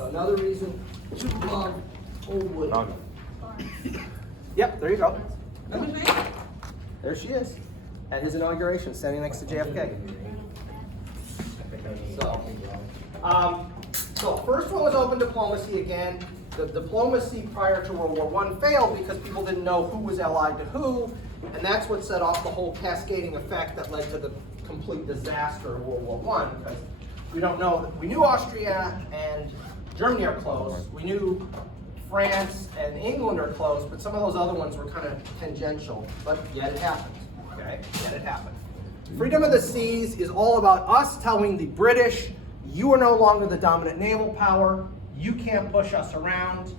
So another reason to love Old Wood. Okay. Yep, there you go. There she is, at his inauguration, standing next to JFK. So first one was open diplomacy again. The diplomacy prior to World War I failed because people didn't know who was allied to who, and that's what set off the whole cascading effect that led to the complete disaster of World War I. Because we don't know, we knew Austria and Germany are close. We knew France and England are close, but some of those other ones were kind of tangential. But yet it happened. Okay, yet it happened. Freedom of the seas is all about us telling the British, you are no longer the dominant naval power. You can't push us around.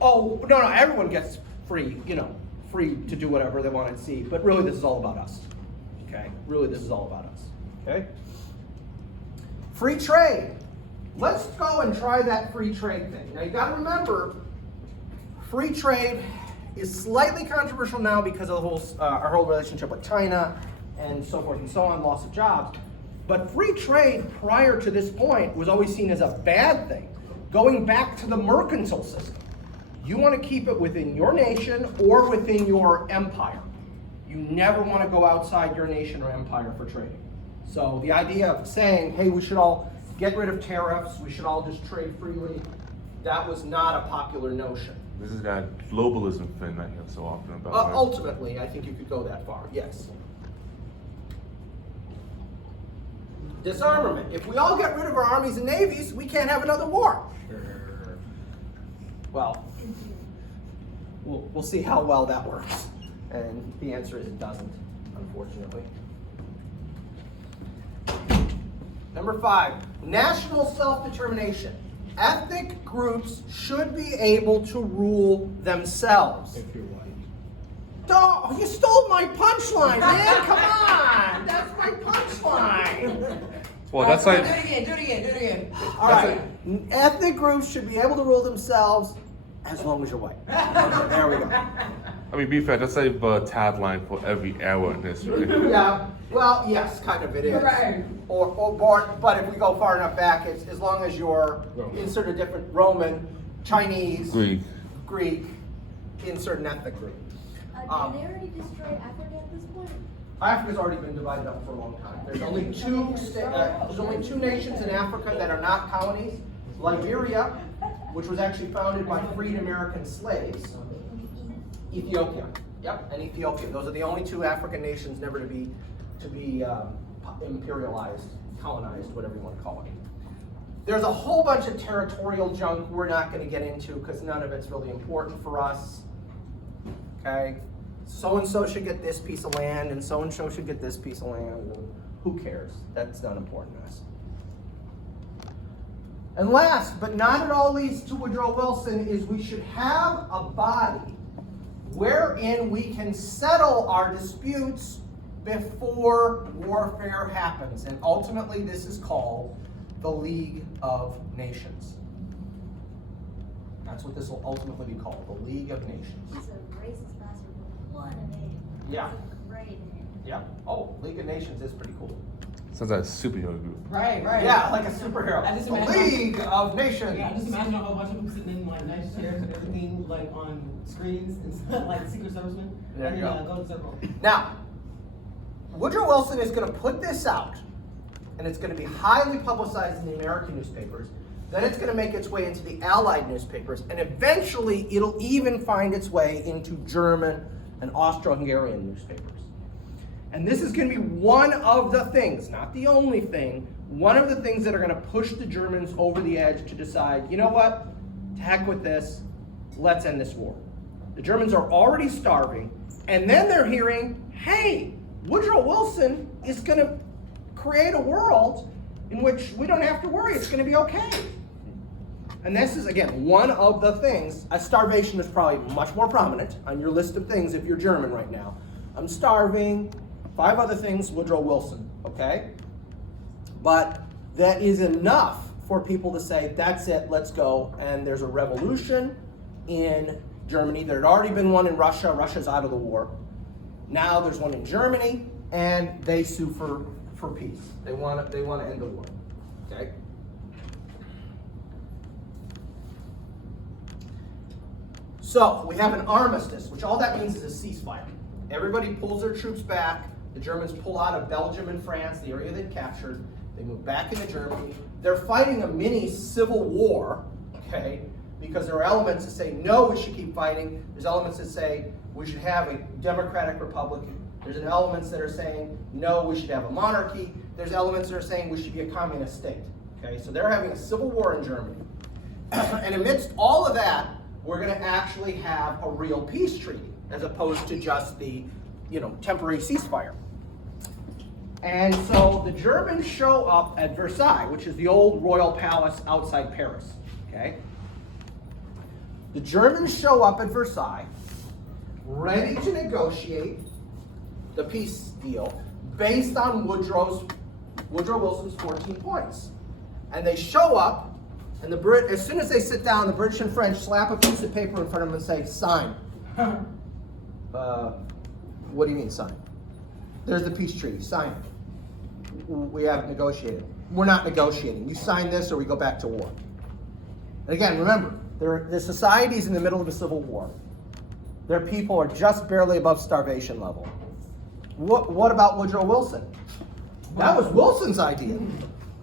Oh, no, everyone gets free, free to do whatever they want at sea. But really, this is all about us. Okay? Really, this is all about us. Okay? Free trade. Let's go and try that free trade thing. Now, you got to remember, free trade is slightly controversial now because of the whole our whole relationship with China and so forth and so on, loss of jobs. But free trade prior to this point was always seen as a bad thing. Going back to the mercantile system, you want to keep it within your nation or within your empire. You never want to go outside your nation or empire for trading. So the idea of saying, hey, we should all get rid of tariffs, we should all just trade freely, that was not a popular notion. This is that globalism thing that you have so often about. Right? Ultimately, I think you could go that far, yes. Disarmament. If we all get rid of our armies and navies, we can't have another war. Well, we'll see how well that works. And the answer is it doesn't, unfortunately. Number 5, national self-determination. Ethnic groups should be able to rule themselves. If you're white. Oh, you stole my punchline, man! Come on! That's my punchline! Well, that's like. Do it again. All right. Ethnic groups should be able to rule themselves as long as you're white. There we go. I mean, be fair, that's like the tagline for every era in history. Yeah. Well, yes, kind of it is. Right. But if we go far enough back, it's as long as you're insert a different Roman, Chinese, Greek, insert an ethnic group. Did they already destroy Africa at this point? Africa's already been divided up for a long time. There's only two nations in Africa that are not colonies. Liberia, which was actually founded by freed American slaves. Ethiopia. Yep, and Ethiopia. Those are the only two African nations never to be imperialized, colonized, whatever you want to call it. There's a whole bunch of territorial junk we're not going to get into because none of it's really important for us. Okay? So-and-so should get this piece of land, and so-and-so should get this piece of land. And who cares? That's not important to us. And last, but not at all least to Woodrow Wilson, is we should have a body wherein we can settle our disputes before warfare happens. And ultimately, this is called the League of Nations. That's what this will ultimately be called, the League of Nations. He's a racist bastard with one name. Yeah. Great name. Yeah. Oh, League of Nations is pretty cool. Sounds like a superhero group. Right. Yeah, like a superhero. I just The imagine- League of Nations. Yeah, just imagine a whole bunch of them sitting in like nice chairs and everything, like on screens, and like Secret Servicemen. There you and, go. Golden Circle. Now, Woodrow Wilson is going to put this out, and it's going to be highly publicized in the American newspapers. Then it's going to make its way into the Allied newspapers, and eventually it'll even find its way into German and Austro-Hungarian newspapers. And this is going to be one of the things, not the only thing, one of the things that are going to push the Germans over the edge to decide, you know what, to heck with this, let's end this war. The Germans are already starving, and then they're hearing, hey, Woodrow Wilson is going to create a world in which we don't have to worry, it's going to be okay. And this is, again, one of the things. Starvation is probably much more prominent on your list of things if you're German right now. I'm starving. 5 other things, Woodrow Wilson, okay? But that is enough for people to say, that's it, let's go. And there's a revolution in Germany. There had already been one in Russia. Russia's out of the war. Now there's one in Germany, and they sue for peace. They want to end the war, okay? So we have an armistice, which all that means is a ceasefire. Everybody pulls their troops back. The Germans pull out of Belgium and France, the area they'd captured. They move back into Germany. They're fighting a mini civil war, okay? Because there are elements that say, no, we should keep fighting. There's elements that say we should have a democratic republic. There's elements that are saying, no, we should have a monarchy. There's elements that are saying we should be a communist state, okay? So they're having a civil war in Germany. And amidst all of that, we're going to actually have a real peace treaty, as opposed to just the, temporary ceasefire. And so the Germans show up at Versailles, which is the old royal palace outside Paris, okay? The Germans show up at Versailles, ready to negotiate the peace deal based on Woodrow Wilson's 14 points. And they show up, and as soon as they sit down, the British and French slap a piece of paper in front of them and say, sign. What do you mean, sign? There's the peace treaty, sign it. We haven't negotiated. We're not negotiating. You sign this or we go back to war. And again, remember, the society's in the middle of a civil war. Their people are just barely above starvation level. What about Woodrow Wilson? That was Wilson's idea.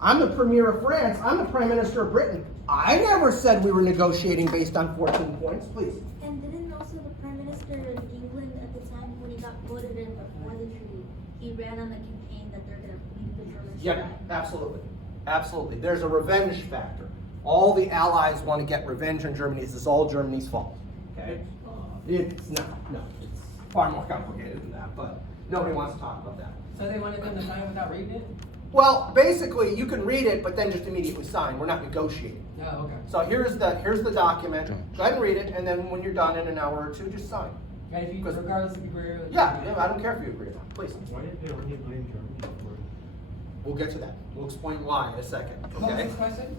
I'm the premier of France. I'm the prime minister of Britain. I never said we were negotiating based on 14 points, please. And didn't also the Prime Minister of England at the time when he got voted in before the treaty, he ran on the campaign that they're going to leave the Germans? Yeah, absolutely. Absolutely. There's a revenge factor. All the Allies want to get revenge on Germany. This is all Germany's fault. Okay? It's no, it's far more complicated than that, but nobody wants to talk about that. So they wanted them to sign without reading it? Well, basically, you can read it, but then just immediately sign. We're not negotiating. Oh, okay. So here's the document. Go ahead and read it, and then when you're done in an hour or two, just sign. And if you, regardless if you agree with it. Yeah, I don't care if you agree or not. Please. Why did they only blame Germany for? We'll get to that. We'll explain why in a second. What was Okay? this question?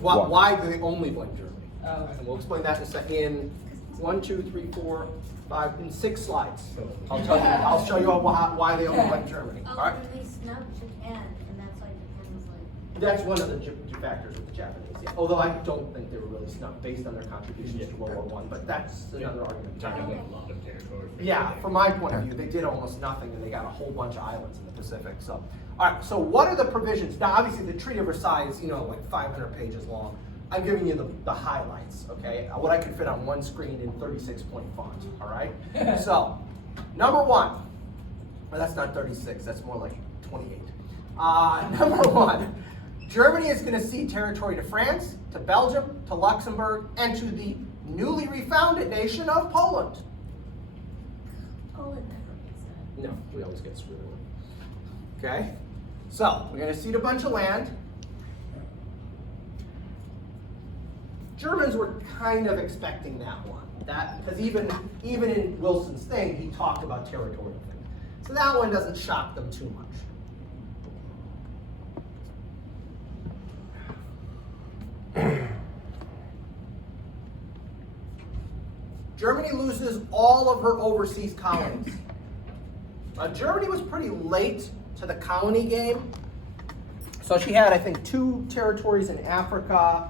Why do they only blame Germany? Oh, okay. And we'll explain that in a second. In 1, 2, 3, 4, 5, in 6 slides. I'll tell you. I'll show you why they only blame Germany. All right. Oh, they snubbed Japan, and that's why Japan was like. That's one of the factors with the Japanese. Yeah. Although I don't think they were really snubbed based on their contributions to World War I, but that's another argument. Talking about a lot of territory. Yeah, from my point of view, they did almost nothing, and they got a whole bunch of islands in the Pacific. So, all right. So, what are the provisions? Now, obviously, the Treaty of Versailles is like 500 pages long. I'm giving you the highlights. Okay, what I can fit on one screen in 36-point font. All right. So, number 1. Well, that's not 36. That's more like 28. Number 1. Germany is going to cede territory to France, to Belgium, to Luxembourg, and to the newly refounded nation of Poland. Poland never makes that. No, we always get screwed over. Okay? So, we're going to cede a bunch of land. Germans were kind of expecting that one. Because even in Wilson's thing, he talked about territorial things. So that one doesn't shock them too much. Germany loses all of her overseas colonies. Germany was pretty late to the colony game. So she had, I think, 2 territories in Africa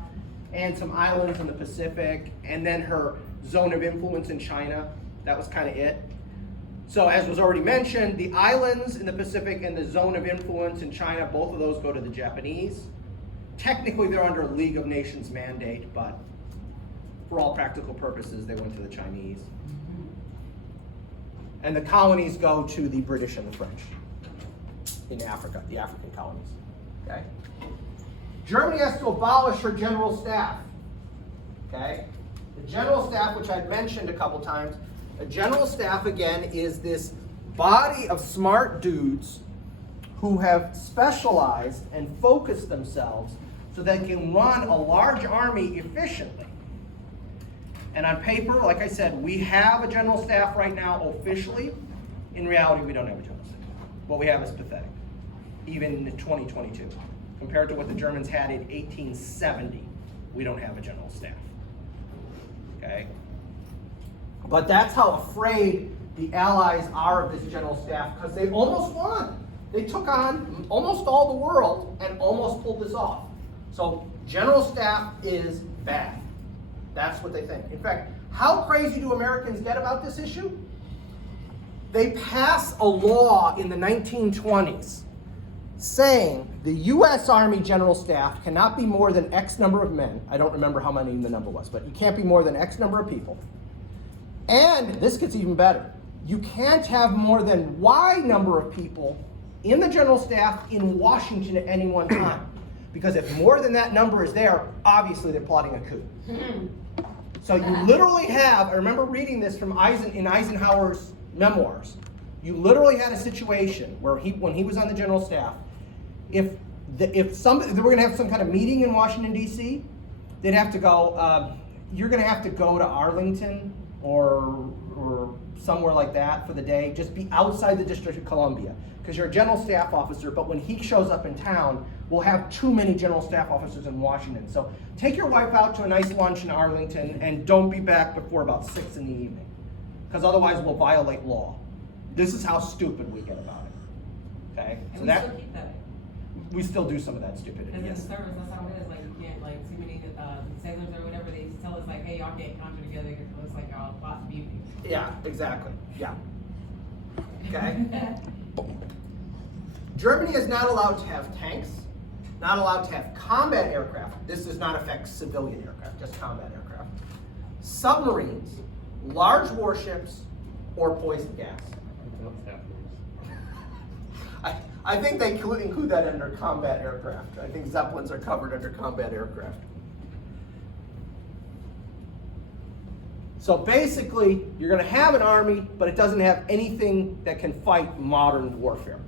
and some islands in the Pacific, and then her zone of influence in China. That was kind of it. So as was already mentioned, the islands in the Pacific and the zone of influence in China, both of those go to the Japanese. Technically, they're under a League of Nations mandate, but for all practical purposes, they went to the Chinese. And the colonies go to the British and the French in Africa, the African colonies. Okay? Germany has to abolish her general staff. Okay? The general staff, which I've mentioned a couple times, a general staff, again, is this body of smart dudes who have specialized and focused themselves so they can run a large army efficiently. And on paper, like I said, we have a general staff right now officially. In reality, we don't have a general staff. What we have is pathetic, even in 2022. Compared to what the Germans had in 1870, we don't have a general staff. Okay? But that's how afraid the Allies are of this general staff, because they almost won. They took on almost all the world and almost pulled this off. So general staff is bad. That's what they think. In fact, how crazy do Americans get about this issue? They pass a law in the 1920s saying the U.S. Army General Staff cannot be more than X number of men. I don't remember how many the number was, but you can't be more than X number of people. And this gets even better. You can't have more than Y number of people in the General Staff in Washington at any one time. Because if more than that number is there, obviously they're plotting a coup. So you literally have, I remember reading this from in Eisenhower's memoirs, you literally had a situation where when he was on the General Staff, if they were going to have some kind of meeting in Washington, D.C., they'd have to go, you're going to have to go to Arlington or somewhere like that for the day. Just be outside the District of Columbia because you're a General Staff officer, but when he shows up in town, we'll have too many General Staff officers in Washington. So take your wife out to a nice lunch in Arlington and don't be back before about 6 in the evening because otherwise we'll violate law. This is how stupid we get about it. Okay? And So we that still keep that. we still do some of that stupidity. Because in the Yes. service, that's how it is. Like, you can't, like, too many sailors or whatever, they tell us, like, hey, y'all can't conjure together because it looks like y'all plot beauty. Yeah, exactly. Yeah. Okay? Germany is not allowed to have tanks, not allowed to have combat aircraft. This does not affect civilian aircraft, just combat aircraft. Submarines, large warships, or poison gas. I think they include that under combat aircraft. I think Zeppelins are covered under combat aircraft. So basically, you're going to have an army, but it doesn't have anything that can fight modern warfare.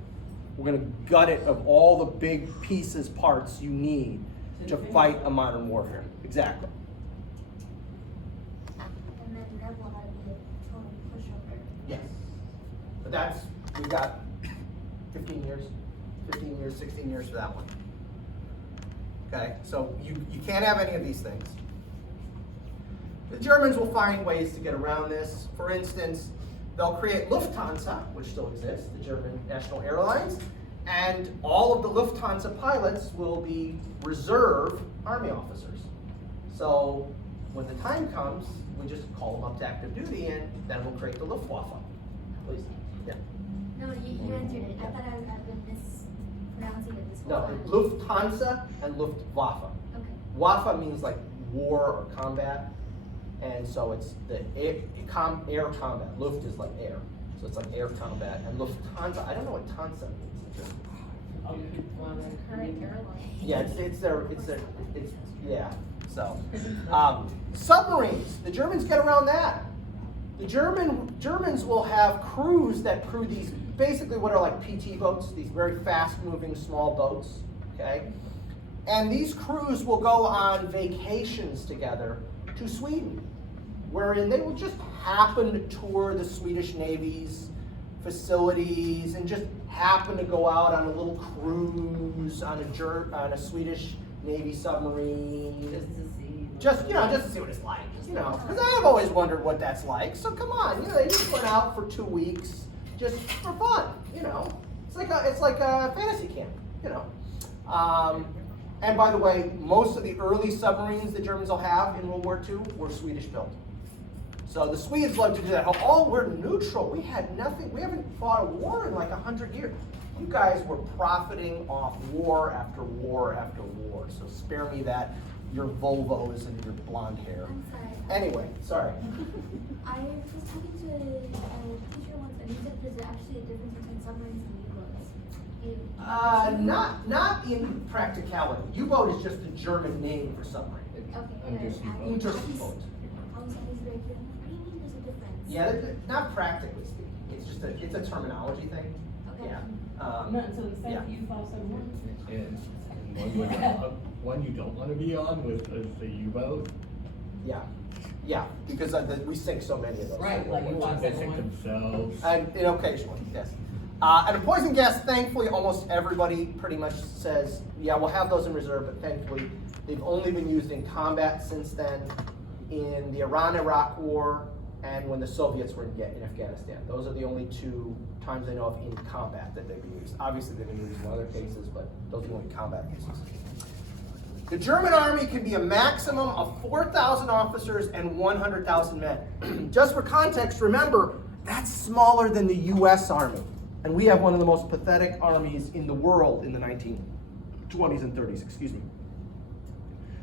We're going to gut it of all the big pieces, parts you need to fight a modern warfare. Exactly. And then that will have to be a total pushover. Yes. But we've got 15 years, 16 years for that one. Okay, so you can't have any of these things. The Germans will find ways to get around this. For instance, they'll create Lufthansa, which still exists, the German national airlines, and all of the Lufthansa pilots will be reserve army officers. So when the time comes, we just call them up to active duty, and then we'll create the Luftwaffe. Please, yeah. No, you answered it. I thought I've been mispronouncing it this No, whole time. Lufthansa and Luftwaffe. Okay. Waffe means like war or combat, and so it's the air combat. Luft is like air, so it's like air combat. And Lufthansa, I don't know what Tansa means. Current airline. Yeah, yeah. So, submarines. The Germans get around that. The Germans will have crews that crew these, basically what are like PT boats, these very fast-moving small boats, okay? And these crews will go on vacations together to Sweden, wherein they will just happen to tour the Swedish Navy's facilities and just happen to go out on a little cruise on a Swedish Navy submarine. Just to see. Just to see what it's like, because I've always wondered what that's like. So come on, they just went out for 2 weeks just for fun, It's like a fantasy camp, And by the way, most of the early submarines the Germans will have in World War II were Swedish built. So the Swedes love to do that. Oh, we're neutral. We had nothing. We haven't fought a war in like 100 years. You guys were profiting off war after war after war. So spare me that, your Volvos and your blonde hair. I'm sorry. Anyway, sorry. I was talking to a teacher once, and he said there's actually a difference between submarines and U-boats. Not in practicality. U-boat is just a German name for submarine. Okay. Unterseeboot. Unterseeboot. I was always very curious. What do you mean there's a difference? Yeah, not practically speaking. It's just it's a terminology thing. Okay. Yeah. Not until the yeah. second U-571. And one you don't want to be on with the U-boat. Yeah, because we sink so many of those. Right, like you watch They that think one. themselves. And occasionally, yes. And a poison gas, thankfully, almost everybody pretty much says, yeah, we'll have those in reserve, but thankfully, they've only been used in combat since then, in the Iran-Iraq War, and when the Soviets were in Afghanistan. Those are the only 2 times I know of in combat that they've been used. Obviously, they've been used in other cases, but those are the only combat cases. The German army can be a maximum of 4,000 officers and 100,000 men. Just for context, remember, that's smaller than the US Army. And we have one of the most pathetic armies in the world in the 1920s and 30s, excuse me.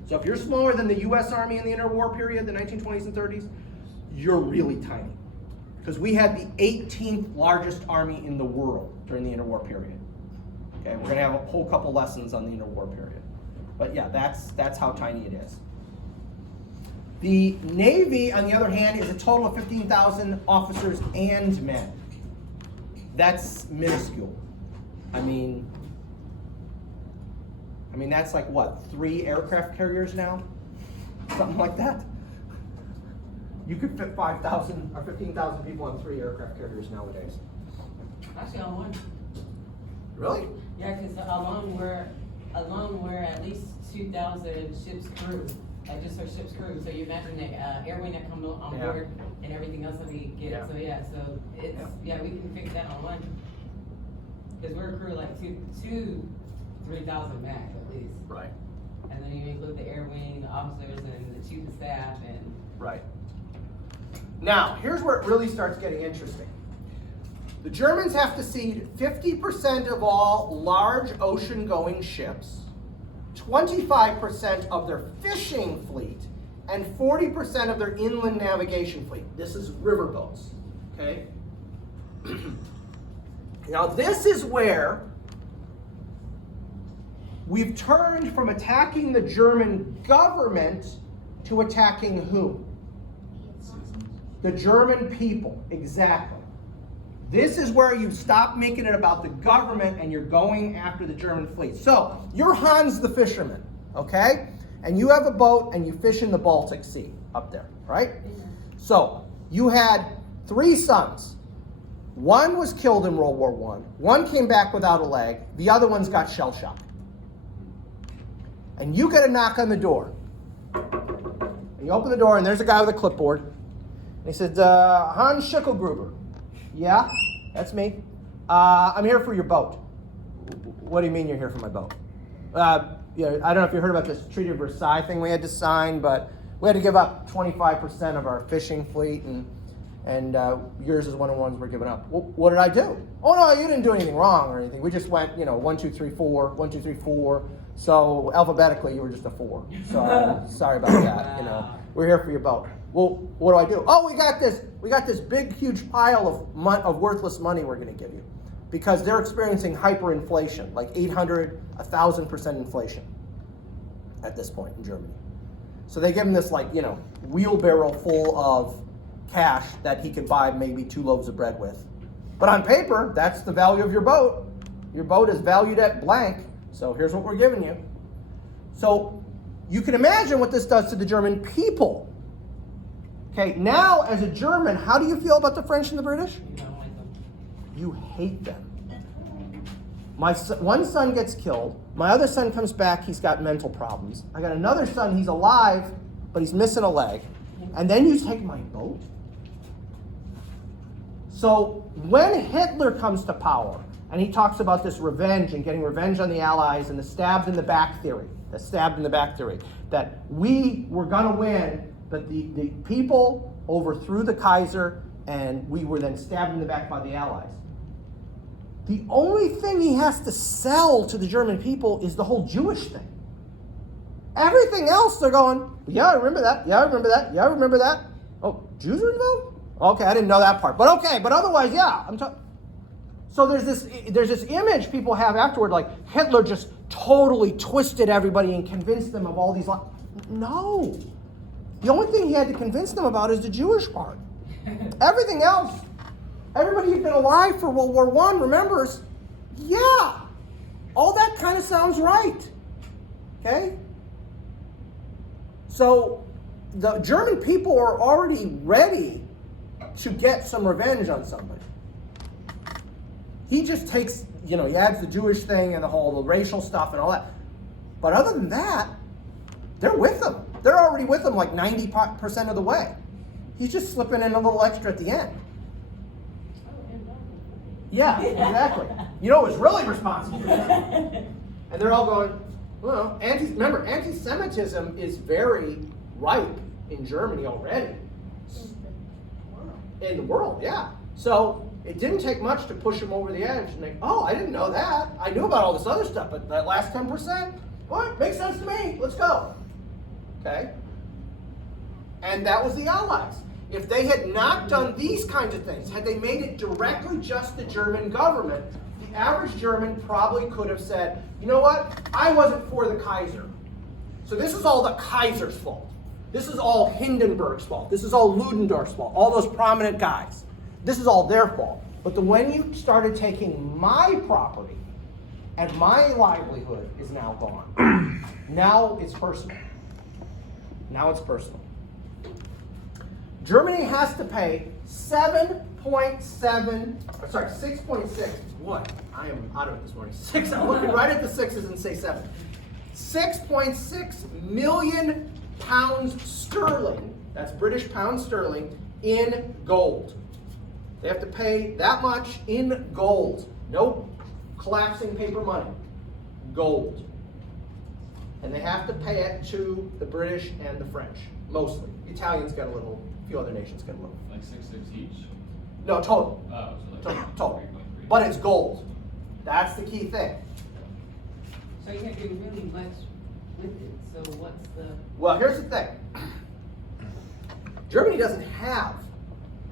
So if you're smaller than the US Army in the interwar period, the 1920s and 30s, you're really tiny. Because we had the 18th largest army in the world during the interwar period. Okay, we're gonna have a whole couple lessons on the interwar period. But yeah, that's how tiny it is. The Navy, on the other hand, is a total of 15,000 officers and men. That's minuscule. I mean, that's like what, 3 aircraft carriers now? Something like that. You could fit 5,000 or 15,000 people on 3 aircraft carriers nowadays. Actually, on one. Really? Yeah, because alone we're at least 2,000 ships crew, like just our ship's crew. So you imagine the airway that comes on Yeah. board and everything else that we get. Yeah. So so it's we can fix that on one. Because we're a crew like 3,000 max at least. Right. And then you include the air wing, the officers, and the chief of staff, and Right. Now, here's where it really starts getting interesting. The Germans have to cede 50% of all large ocean-going ships, 25% of their fishing fleet, and 40% of their inland navigation fleet. This is riverboats, okay? Now, this is where we've turned from attacking the German government to attacking whom? The German people, exactly. This is where you stop making it about the government and you're going after the German fleet. So, you're Hans the fisherman, okay? And you have a boat and you fish in the Baltic Sea up there, right? So, you had 3 sons. One was killed in World War I. One came back without a leg. The other one's got shell shock. And you get a knock on the door. And you open the door and there's a guy with a clipboard. And he says, Hans Schickelgruber. Yeah, that's me. I'm here for your boat. What do you mean you're here for my boat? I don't know if you heard about this Treaty of Versailles thing we had to sign, but we had to give up 25% of our fishing fleet, and yours is one of the ones we're giving up. Well, what did I do? Oh no, you didn't do anything wrong or anything. We just went, 1, 2, 3, 4, 1, 2, 3, 4. So alphabetically, you were just a 4. So sorry about that. We're here for your boat. Well, what do? Oh, we got this big, huge pile of worthless money we're going to give you, because they're experiencing hyperinflation, like 800, 1,000% inflation at this point in Germany. So they give him this wheelbarrow full of cash that he could buy maybe 2 loaves of bread with. But on paper, that's the value of your boat. Your boat is valued at blank, so here's what we're giving you. So you can imagine what this does to the German people. Okay, now as a German, how do you feel about the French and the British? you don't like them. You hate them. One son gets killed. My other son comes back, he's got mental problems. I got another son, he's alive, but he's missing a leg. And then you take my boat? So when Hitler comes to power, and he talks about this revenge and getting revenge on the Allies and the stabbed in the back theory, that we were going to win, but the people overthrew the Kaiser and we were then stabbed in the back by the Allies. The only thing he has to sell to the German people is the whole Jewish thing. Everything else, they're going, yeah, I remember that. Yeah, I remember that. Yeah, I remember that. Oh, Jews are involved? Okay, I didn't know that part. But okay, but otherwise, yeah. So there's this image people have afterward, like Hitler just totally twisted everybody and convinced them of all these lies. No. The only thing he had to convince them about is the Jewish part. Everything else, everybody who's been alive for World War I remembers, yeah, all that kind of sounds right. Okay? So the German people are already ready to get some revenge on somebody. He just takes, he adds the Jewish thing and the racial stuff and all that. But other than that, they're with him. They're already with him like 90% of the way. He's just slipping in a little extra at the end. Yeah, exactly. You know who's really responsible for that? And they're all going, Well, remember, anti-Semitism is very ripe in Germany already. In the world, yeah. So it didn't take much to push them over the edge and think, oh, I didn't know that. I knew about all this other stuff, but that last 10%, what? Makes sense to me. Let's go. Okay? And that was the Allies. If they had not done these kinds of things, had they made it directly just the German government, the average German probably could have said, you know what? I wasn't for the Kaiser. So this is all the Kaiser's fault. This is all Hindenburg's fault. This is all Ludendorff's fault. All those prominent guys. This is all their fault. But when you started taking my property and my livelihood is now gone, now it's personal. Now it's personal. Germany has to pay 6.6. What? I am out of it this morning. I'm looking right at the sixes and say 7. 6.6 million pounds sterling, that's British pounds sterling, in gold. They have to pay that much in gold. No collapsing paper money. Gold. And they have to pay it to the British and the French, mostly. The Italians got a little, a few other nations got a little. Like 6 each? No, total. Oh, so like Total. 3.3. But it's gold. That's the key thing. So you can't do really much with it, so what's the? Well, here's the thing. Germany doesn't have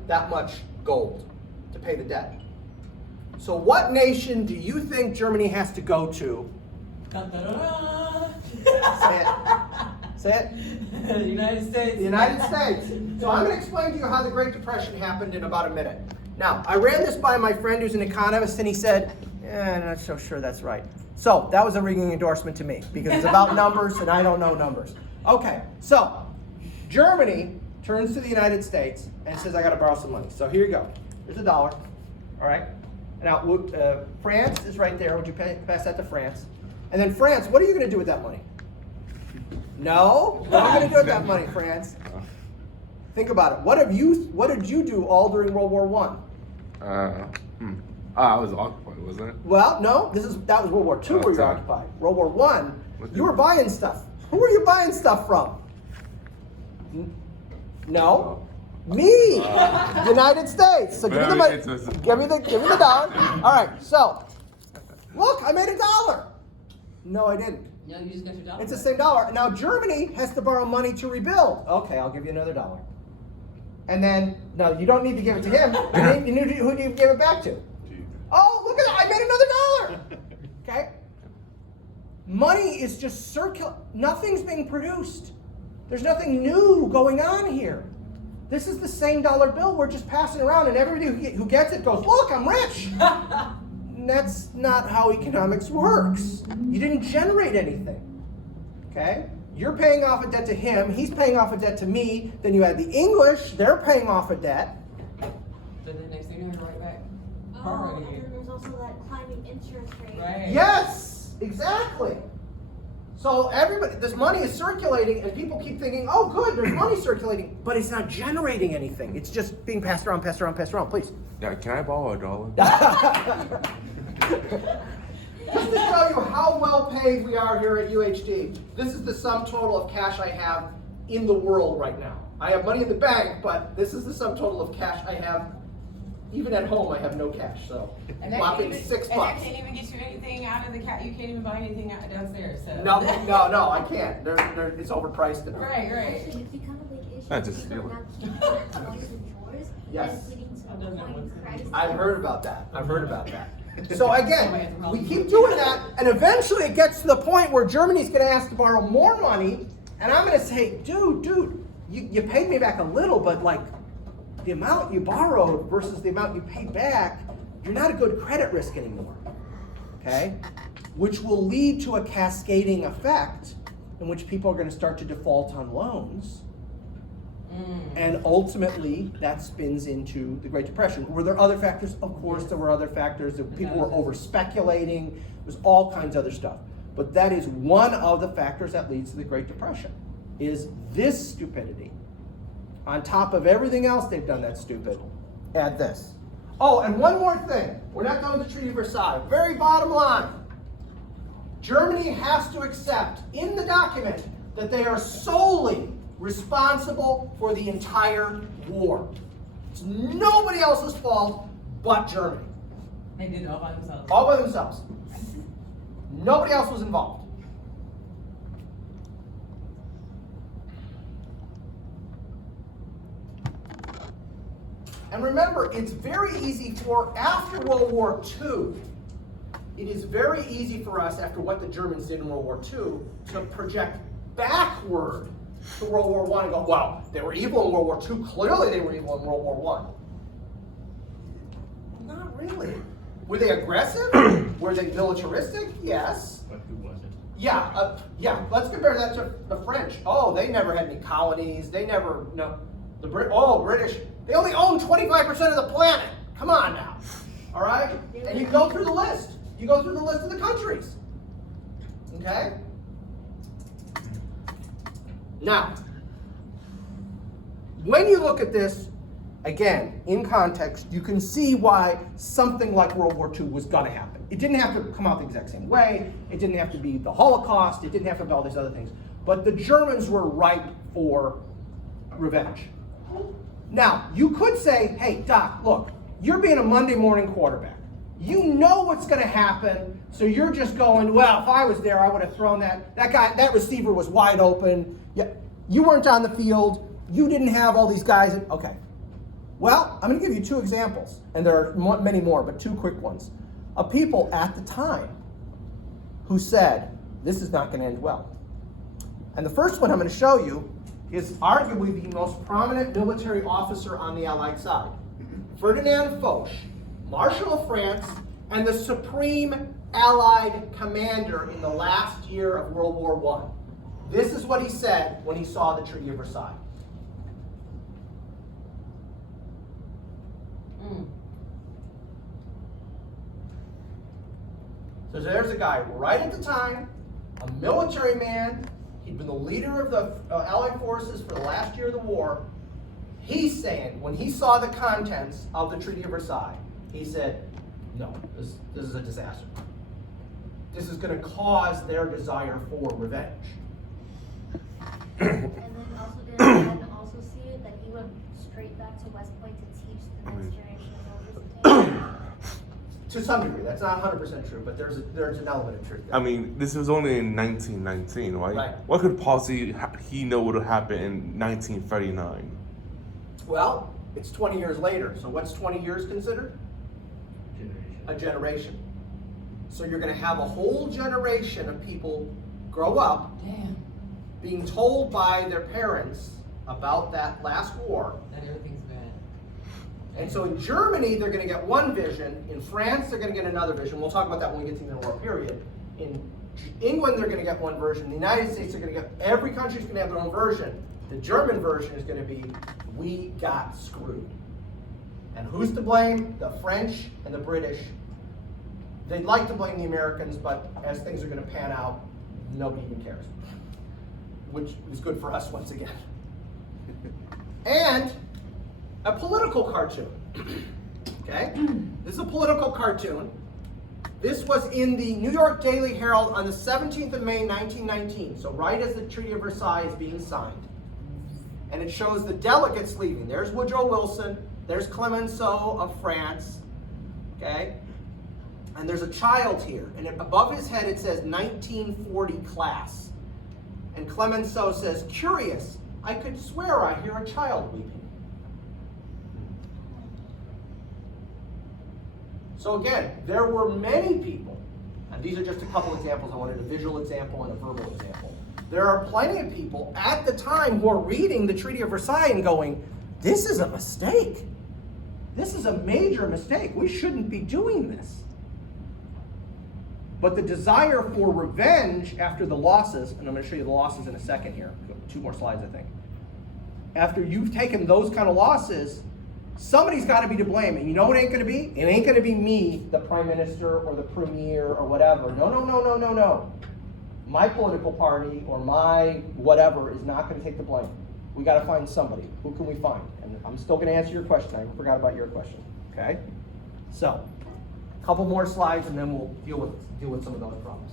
that much gold to pay the debt. So what nation do you think Germany has to go to? Say it. Say it. The United States. The United States. So I'm going to explain to you how the Great Depression happened in about a minute. Now, I ran this by my friend who's an economist, and he said, I'm not so sure that's right. So that was a ringing endorsement to me, because it's about numbers, and I don't know numbers. Okay, so Germany turns to the United States and says, I got to borrow some money. So here you go. Here's $1. All right? Now, France is right there. Would you pass that to France? And then France, what are you going to do with that money? No? What are you going to do with that money, France? Think about it. What did you do all during World War I? I was occupied, wasn't it? Well, no. That was World War II where you were sorry. occupied. World War I, you were buying stuff. Who were you buying stuff from? No. Me, United States. So give me the money. Give me the $1. All right. So, look, I made $1. No, I didn't. No, you just got your dollar. It's the same dollar. Now Germany has to borrow money to rebuild. Okay, I'll give you another $1. And then, no, you don't need to give it to him. Who do you give it back to? Oh, look at that! I made another $1. Okay. Money is just nothing's being produced. There's nothing new going on here. This is the same dollar bill we're just passing around, and everybody who gets it goes, look, I'm rich. And that's not how economics works. You didn't generate anything. Okay? You're paying off a debt to him, he's paying off a debt to me, then you add the English, they're paying off a debt. So then next thing you know, right back. Oh, and then there's also that climbing interest rate. Right. Yes, exactly. So this money is circulating, and people keep thinking, oh good, there's money circulating, but it's not generating anything. It's just being passed around, please. Yeah, can I borrow $1? Just to show you how well paid we are here at UHD, this is the sum total of cash I have in the world right now. I have money in the bank, but this is the sum total of cash I have. Even at home, I have no cash, so whopping $6. And that can't even get you anything out of the cat. You can't even buy anything out downstairs. So. No, I can't. It's overpriced enough. Right. Actually, it's become a big issue. I just People feel it. now keep their toys in drawers Yes. and putting some coin crisis. I've heard about that. So again, we keep doing that, and eventually it gets to the point where Germany's going to ask to borrow more money, and I'm going to say, dude, you paid me back a little, but like the amount you borrowed versus the amount you paid back, you're not a good credit risk anymore. Okay? Which will lead to a cascading effect in which people are going to start to default on loans. And ultimately, that spins into the Great Depression. Were there other factors? Of course, there were other factors. People were over-speculating. There's all kinds of other stuff. But that is one of the factors that leads to the Great Depression, is this stupidity. On top of everything else they've done that's stupid, add this. Oh, and one more thing. We're not done with the Treaty of Versailles. Very bottom line. Germany has to accept in the document that they are solely responsible for the entire war. It's nobody else's fault but Germany. They did it all by themselves. All by themselves. Nobody else was involved. And remember, it's very easy for, after World War II, it is very easy for us, after what the Germans did in World War II, to project backward to World War I and go, well, they were evil in World War II. Clearly they were evil in World War I. Not really. Were they aggressive? Were they militaristic? Yes. But who wasn't? Yeah, let's compare that to the French. Oh, they never had any colonies. They never, no. The British, they only own 25% of the planet. Come on now. All right? And you go through the list. You go through the list of the countries. Okay? Now, when you look at this, again, in context, you can see why something like World War II was going to happen. It didn't have to come out the exact same way. It didn't have to be the Holocaust. It didn't have to be all these other things. But the Germans were ripe for revenge. Now, you could say, hey, Doc, look, you're being a Monday morning quarterback. You know what's going to happen, so you're just going, well, if I was there, I would have thrown that receiver was wide open. Yeah, you weren't on the field. You didn't have all these guys. Okay. Well, I'm going to give you two examples, and there are many more, but two quick ones, of people at the time who said, this is not going to end well. And the first one I'm going to show you is arguably the most prominent military officer on the Allied side. Ferdinand Foch, Marshal of France, and the supreme Allied commander in the last year of World War I. This is what he said when he saw the Treaty of Versailles. So there's a guy right at the time, a military man. He'd been the leader of the Allied forces for the last year of the war. He's saying, when he saw the contents of the Treaty of Versailles, he said, no, this is a disaster. This is going to cause their desire for revenge. And then also did Ben also see it that he went straight back to West Point to teach the next generation of soldiers? To some degree, that's not 100% true, but there's an element of truth there. I mean, this was only in 1919, right? Right. What could possibly he know would have happened in 1939? Well, it's 20 years later, so what's 20 years considered? Generation. A generation. So you're going to have a whole generation of people grow up Damn. being told by their parents about that last war. That everything's bad. And so in Germany, they're going to get one vision. In France, they're going to get another vision. We'll talk about that when we get to the war period. In England, they're going to get one version. In the United States, they're going to get, every country's going to have their own version. The German version is going to be, we got screwed. And who's to blame? The French and the British. They'd like to blame the Americans, but as things are going to pan out, nobody even cares. Which is good for us once again. And a political cartoon. Okay? This is a political cartoon. This was in the New York Daily Herald on the 17th of May, 1919. So right as the Treaty of Versailles is being signed. And it shows the delegates leaving. There's Woodrow Wilson. There's Clemenceau of France. Okay? And there's a child here. And above his head it says 1940 class. And Clemenceau says, curious, I could swear I hear a child weeping. So again, there were many people, and these are just a couple examples. I wanted a visual example and a verbal example. There are plenty of people at the time who are reading the Treaty of Versailles and going, this is a mistake. This is a major mistake. We shouldn't be doing this. But the desire for revenge after the losses, and I'm going to show you the losses in a second here, 2 more slides, I think. After you've taken those kind of losses, somebody's got to be to blame. And you know what it ain't going to be? It ain't going to be me, the prime minister or the premier or whatever. No. My political party or my whatever is not going to take the blame. We got to find somebody. Who can we find? And I'm still going to answer your question. I forgot about your question. Okay? So, a couple more slides and then we'll deal with some of the other problems.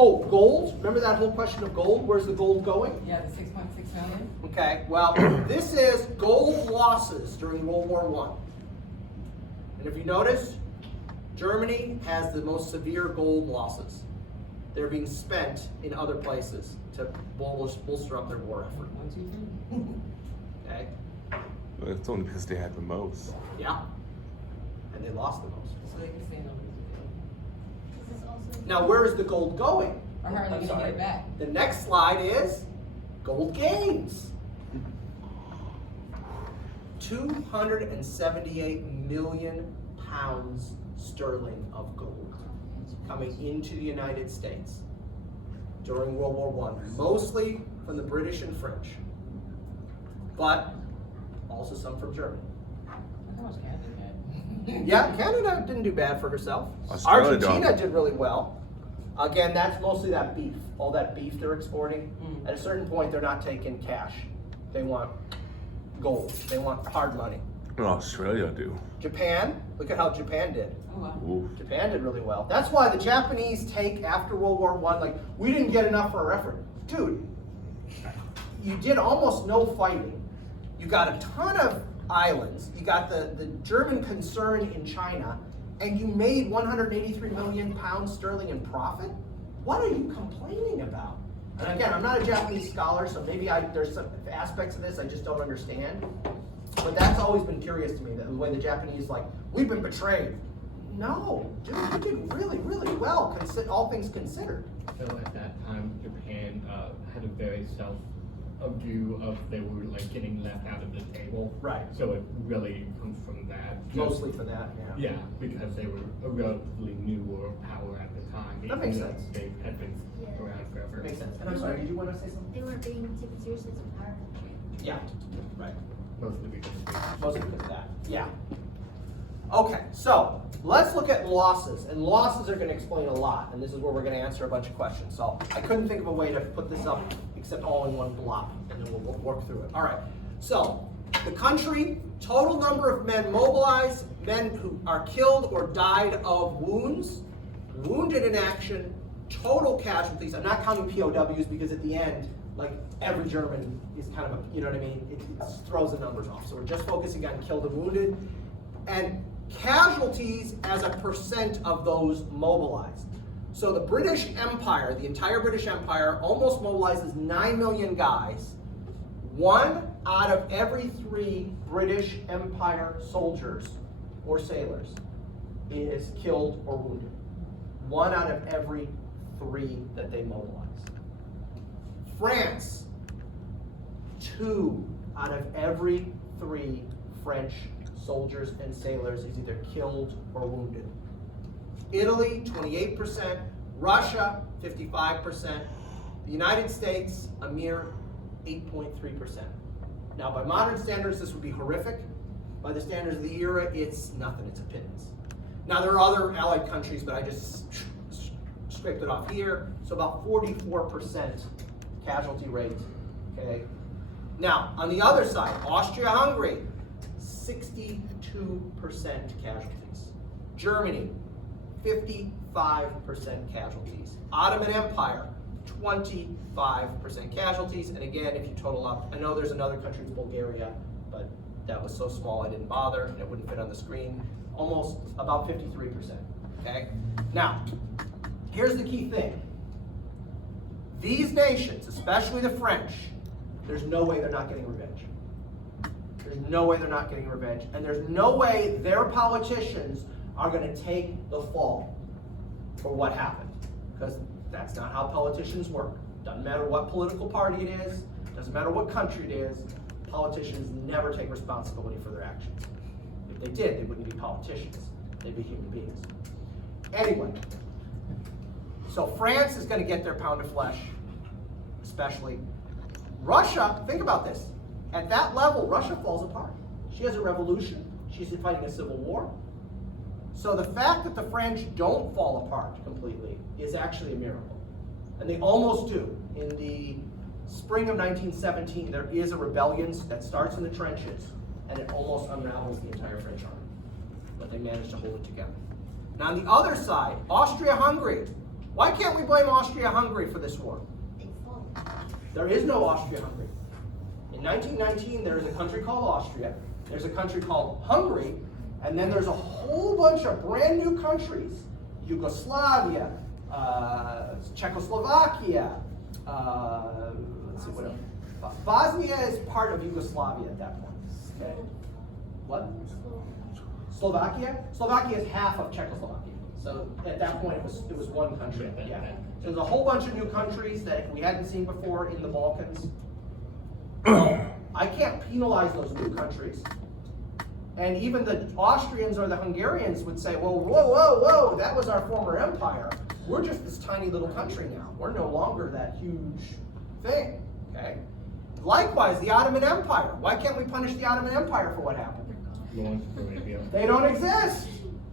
Oh, gold, remember that whole question of gold? Where's the gold going? Yeah, the 6.6 million. Okay, well, this is gold losses during World War I. And if you notice, Germany has the most severe gold losses. They're being spent in other places to bolster up their war effort. 1, 2, 3. Okay? Well, it's only because they had the most. Yeah. And they lost the most. So they can stay in the This is also. Now, where is the gold going? Or how are they I'm gonna sorry. get it back? The next slide is gold gains. 278 million pounds sterling of gold coming into the United States during World War I, mostly from the British and French, but also some from Germany. Look how much Canada had. Yeah, Canada didn't do bad for herself. Australia Argentina don't. did really well. Again, that's mostly that beef, all that beef they're exporting. Mm. At a certain point, they're not taking cash. They want gold. They want hard money. Well, Australia do. Japan, look at how Japan did. Oh, wow. Ooh. Japan did really well. That's why the Japanese take after World War I, like, we didn't get enough for our effort. Dude, you did almost no fighting. You got a ton of islands. You got the German concern in China, and you made 183 million pounds sterling in profit? What are you complaining about? And again, I'm not a Japanese scholar, so maybe there's some aspects of this I just don't understand. But that's always been curious to me, the way the Japanese, like, we've been betrayed. No, dude, you did really, really well, all things considered. So at that time, Japan had a very view of they were like getting left out of the table. Right. So it really comes from that. Mostly for that, yeah. Yeah, because they were a relatively newer power at the time. That makes even though sense. They had been Yeah. around forever. Makes sense. And I'm sorry, did you want to say something? They weren't being taken seriously as a power country. Yeah, right. Mostly because Mostly because of that, yeah. Okay, so let's look at losses, and losses are going to explain a lot, and this is where we're going to answer a bunch of questions. So I couldn't think of a way to put this up except all in one block, and then we'll work through it. All right, so the country, total number of men mobilized, men who are killed or died of wounds, wounded in action, total casualties. I'm not counting POWs because at the end, like every German is kind of a, you know what I mean? It throws the numbers off. So we're just focusing on killed and wounded. And casualties as a percent of those mobilized. So the British Empire, the entire British Empire, almost mobilizes 9 million guys. 1 out of every 3 British Empire soldiers or sailors is killed or wounded. 1 out of every 3 that they mobilize. France, 2 out of every 3 French soldiers and sailors is either killed or wounded. Italy, 28%, Russia, 55%, the United States, a mere 8.3%. Now, by modern standards, this would be horrific. By the standards of the era, it's nothing, it's a pittance. Now, there are other allied countries, but I just scraped it off here. So about 44% casualty rate, okay? Now, on the other side, Austria-Hungary, 62% casualties. Germany, 55% casualties. Ottoman Empire, 25% casualties. And again, if you total up, I know there's another country, Bulgaria, but that was so small I didn't bother, and it wouldn't fit on the screen. Almost about 53%, okay? Now, here's the key thing. These nations, especially the French, there's no way they're not getting revenge. There's no way they're not getting revenge. And there's no way their politicians are going to take the fall for what happened. Because that's not how politicians work. Doesn't matter what political party it is, doesn't matter what country it is, politicians never take responsibility for their actions. If they did, they wouldn't be politicians. They'd be human beings. Anyway, so France is going to get their pound of flesh, especially. Russia, think about this. At that level, Russia falls apart. She has a revolution. She's fighting a civil war. So the fact that the French don't fall apart completely is actually a miracle. And they almost do. In the spring of 1917, there is a rebellion that starts in the trenches, and it almost unravels the entire French army. But they managed to hold it together. Now on the other side, Austria-Hungary, Why can't we blame Austria-Hungary for this war? It's all. There is no Austria-Hungary. In 1919, there is a country called Austria, there's a country called Hungary, and then there's a whole bunch of brand new countries, Yugoslavia, Czechoslovakia, let's see what else. Bosnia is part of Yugoslavia at that point. Okay. What? Slovakia? Slovakia is half of Czechoslovakia. So at that point, it was one country. Yeah. So there's a whole bunch of new countries that we hadn't seen before in the Balkans. I can't penalize those new countries. And even the Austrians or the Hungarians would say, well, whoa, whoa, whoa, that was our former empire. We're just this tiny little country now. We're no longer that huge thing, okay? Likewise, the Ottoman Empire. Why can't we punish the Ottoman Empire for what happened? Lawrence Arabia. They don't exist.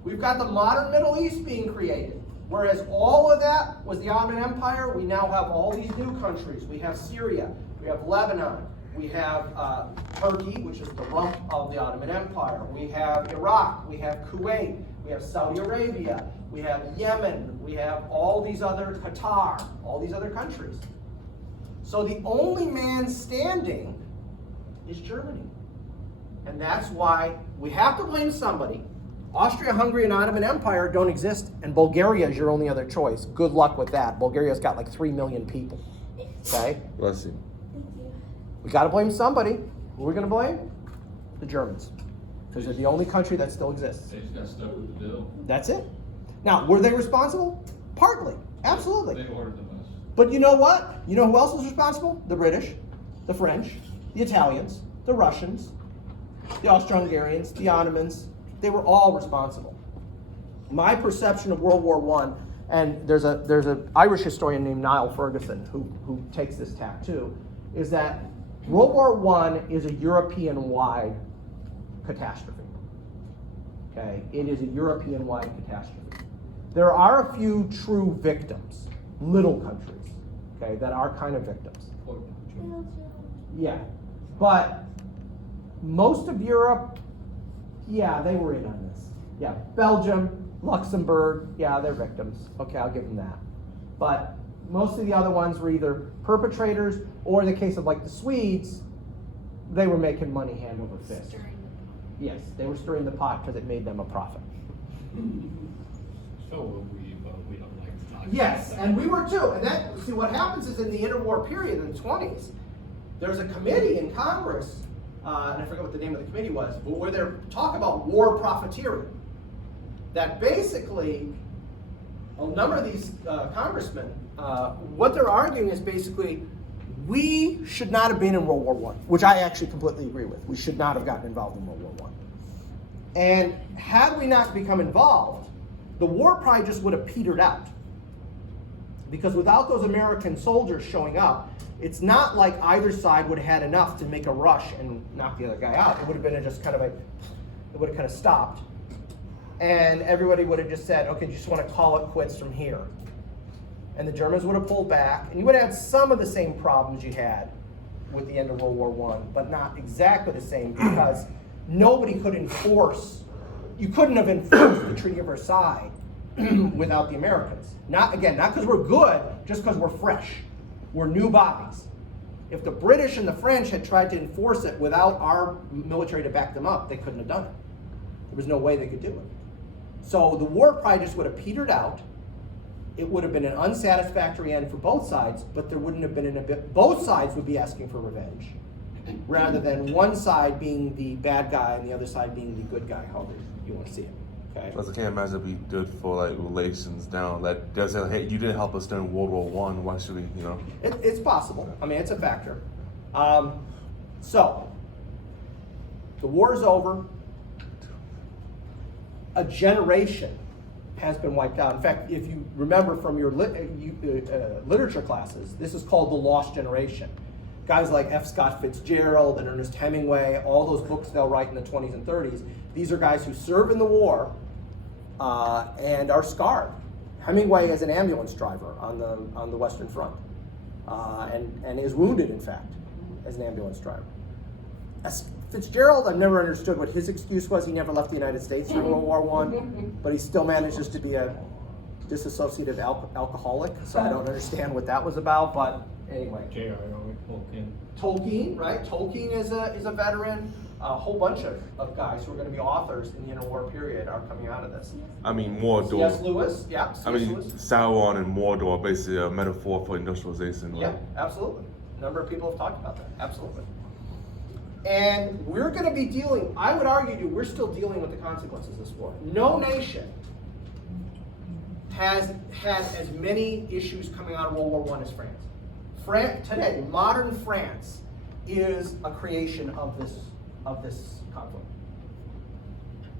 We've got the modern Middle East being created. Whereas all of that was the Ottoman Empire, we now have all these new countries. We have Syria, we have Lebanon, we have Turkey, which is the rump of the Ottoman Empire. We have Iraq, we have Kuwait, we have Saudi Arabia, we have Yemen, we have all these other, Qatar, all these other countries. So the only man standing is Germany. And that's why we have to blame somebody. Austria-Hungary and Ottoman Empire don't exist, and Bulgaria is your only other choice. Good luck with that. Bulgaria's got like 3 million people. Okay? Bless you. Thank you. We got to blame somebody. Who are we going to blame? The Germans. Because they're the only country that still exists. They just got stuck with the deal. That's it. Now, were they responsible? Partly. Absolutely. They ordered the mess. But you know what? You know who else was responsible? The British, the French, the Italians, the Russians, the Austro-Hungarians, the Ottomans. They were all responsible. My perception of World War I, and there's an Irish historian named Niall Ferguson who takes this tack too, is that World War I is a European-wide catastrophe. Okay, it is a European-wide catastrophe. There are a few true victims, little countries, okay, that are kind of victims. Yeah, but most of Europe, yeah, they were in on this. Yeah, Belgium, Luxembourg, yeah, they're victims. Okay, I'll give them that. But most of the other ones were either perpetrators, or in the case of like the Swedes, they were making money hand over fist. Stirring Yes, they were stirring the pot because it made them a profit. So were we, but we don't like to talk Yes, about that. and we were too. And that, see, what happens is in the interwar period in the 20s, there's a committee in Congress, and I forget what the name of the committee was, but where they talk about war profiteering. That basically, a number of these congressmen, what they're arguing is basically, we should not have been in World War I, which I actually completely agree with. We should not have gotten involved in World War I. And had we not become involved, the war probably just would have petered out. Because without those American soldiers showing up, it's not like either side would have had enough to make a rush and knock the other guy out. It would have been just kind of it would have kind of stopped. And everybody would have just said, okay, you just want to call it quits from here. And the Germans would have pulled back, and you would have had some of the same problems you had with the end of World War I, but not exactly the same, because nobody could enforce, you couldn't have enforced the Treaty of Versailles without the Americans. Not because we're good, just because we're fresh. We're new bodies. If the British and the French had tried to enforce it without our military to back them up, they couldn't have done it. There was no way they could do it. So the war probably just would have petered out. It would have been an unsatisfactory end for both sides, but there wouldn't have been both sides would be asking for revenge, rather than one side being the bad guy and the other side being the good guy, however you want to see it. Okay. Plus, I can't imagine it'd be good for like relations down. Like, they'll say, hey, you didn't help us during World War I. Why should we, you know? It's possible. I mean, it's a factor. So the war is over. A generation has been wiped out. In fact, if you remember from your literature classes, this is called the Lost Generation. Guys like F. Scott Fitzgerald and Ernest Hemingway, all those books they'll write in the 20s and 30s, these are guys who serve in the war and are scarred. Hemingway is an ambulance driver on the Western Front and is wounded, in fact, as an ambulance driver. Fitzgerald, I've never understood what his excuse was. He never left the United States during World War I, but he still manages to be a dissociative alcoholic, so I don't understand what that was about, but anyway. J.R.R. Tolkien. Tolkien, right? Tolkien is a veteran. A whole bunch of guys who are going to be authors in the interwar period are coming out of this. I mean, Mordor. C.S. Lewis, yeah. I C.S. mean, Lewis. Sauron and Mordor are basically a metaphor for industrialization, right? Yeah, absolutely. A number of people have talked about that. Absolutely. And we're going to be dealing, I would argue, we're still dealing with the consequences of this war. No nation has had as many issues coming out of World War I as France. Today, modern France is a creation of this conflict.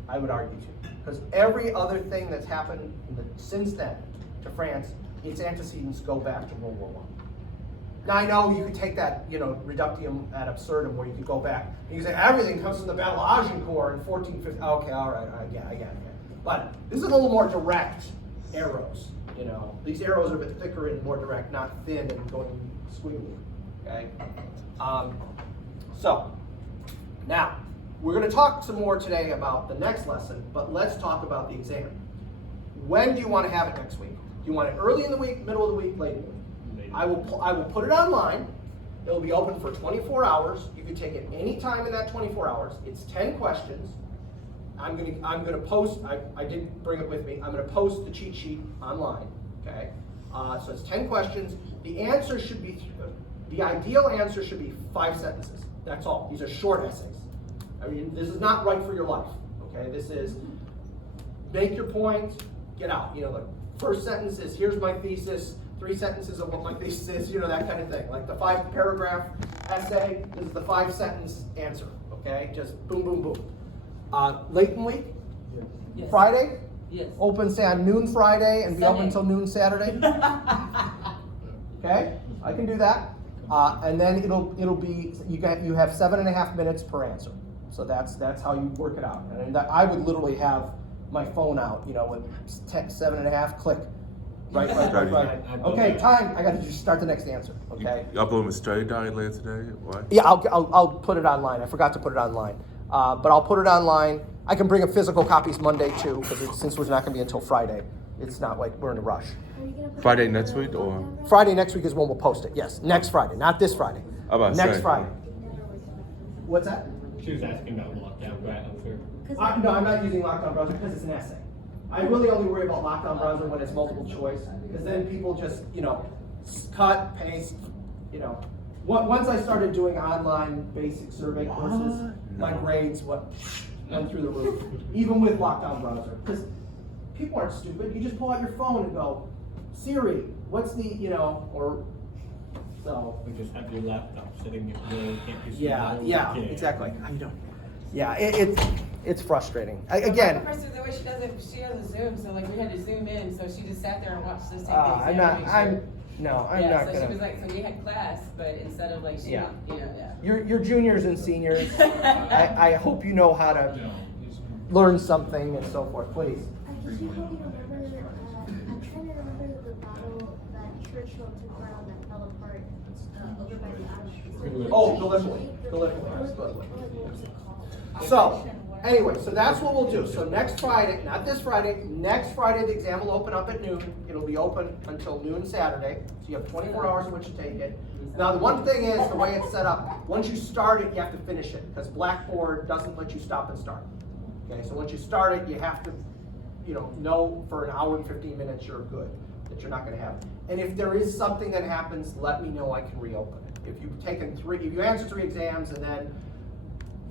I would argue too, because every other thing that's happened since then to France, its antecedents go back to World War I. Now I know you could take that, reductium ad absurdum, where you could go back and you can say everything comes from the Battle of Agincourt in 1450. Okay, all right, I get it. But this is a little more direct arrows. These arrows are a bit thicker and more direct, not thin and going squiggly. Okay. So now we're going to talk some more today about the next lesson, but let's talk about the exam. When do you want to have it next week? Do you want it early in the week, middle of the week, late in the week? I will put it online. It'll be open for 24 hours. You can take it any time in that 24 hours. It's 10 questions. I'm gonna post. I did bring it with me. I'm gonna post the cheat sheet online. Okay. So it's 10 questions. The answer should be the ideal answer should be 5 sentences. That's all. These are short essays. I mean, this is not right for your life. Okay. This is make your point, get out. The first sentence is here's my thesis. 3 sentences of what my thesis is, that kind of thing. Like the 5-paragraph essay, this is the 5-sentence answer, okay? Just boom, boom, boom. Late in week? Yes. Friday? Yes. Open, say, on noon Friday and be open until noon Saturday? Okay, I can do that. And then it'll be, you have 7.5 minutes per answer. So that's how you work it out. And I would literally have my phone out, with 7.5, click. Right. Okay, time. I got to just start the next answer. Okay. You upload a study diary later today? What? Yeah, I'll put it online. I forgot to put it online, but I'll put it online. I can bring a physical copies Monday too, because since it's not going to be until Friday, it's not like we're in a rush. Are you gonna put Friday it next on the week or? lockdown? Friday next week is when we'll post it. Yes, next Friday, not this Friday. I'm about to Next say. Friday. What's that? She was asking about lockdown, right? No, I'm not using Lockdown Browser because it's an essay. I really only worry about Lockdown Browser when it's multiple choice, because then people just, cut, paste, Once I started doing online basic survey courses, my grades went through the roof, even with Lockdown Browser. Because people aren't stupid. You just pull out your phone and go, Siri, what's the, so. We just have your laptop sitting there, you can't be Yeah, exactly. How you doing? Yeah, it's frustrating. My Again, person, the way she does a Zoom, so like we had to zoom in, so she just sat there and watched us take the I'm exam. not, to make I'm sure. not So she was gonna. like, so we had class, but instead of like, she, Yeah. yeah. You're juniors and seniors. I hope you know how to learn something and so forth, please. Did you help me remember, I'm trying to remember the battle that Churchill took around that fell apart, over by the Auschwitz. Oh, Gallipoli. So, anyway, so that's what we'll do. So next Friday, not this Friday, next Friday the exam will open up at noon. It'll be open until noon Saturday. So you have 24 hours in which to take it. Now the one thing is, the way it's set up, once you start it, you have to finish it, because Blackboard doesn't let you stop and start. Okay, so once you start it, you have to, know for an hour and 15 minutes you're good, that you're not gonna have it. And if there is something that happens, let me know, I can reopen it. If you answer 3 exams and then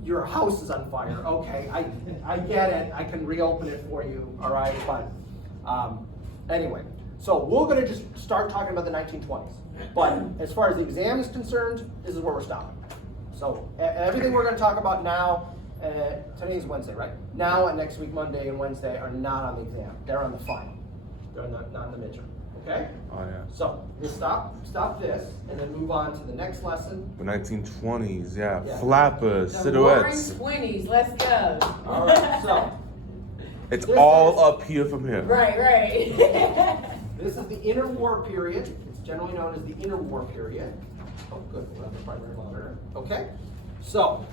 your house is on fire, okay, I get it, I can reopen it for you, all right, but anyway. So we're gonna just start talking about the 1920s. But as far as the exam is concerned, this is where we're stopping. So everything we're gonna talk about now, today's Wednesday, right? Now and next week, Monday and Wednesday, are not on the exam, they're on the final. They're not on the midterm, okay? Oh yeah. So we'll stop this and then move on to the next lesson. The 1920s, yeah. Yeah. Flappers, The silhouettes. roaring 20s, let's go. All right, so It's This all is- up here from here. Right. this is the interwar period. It's generally known as the interwar period. Oh, good, we're on the primary monitor. Okay, so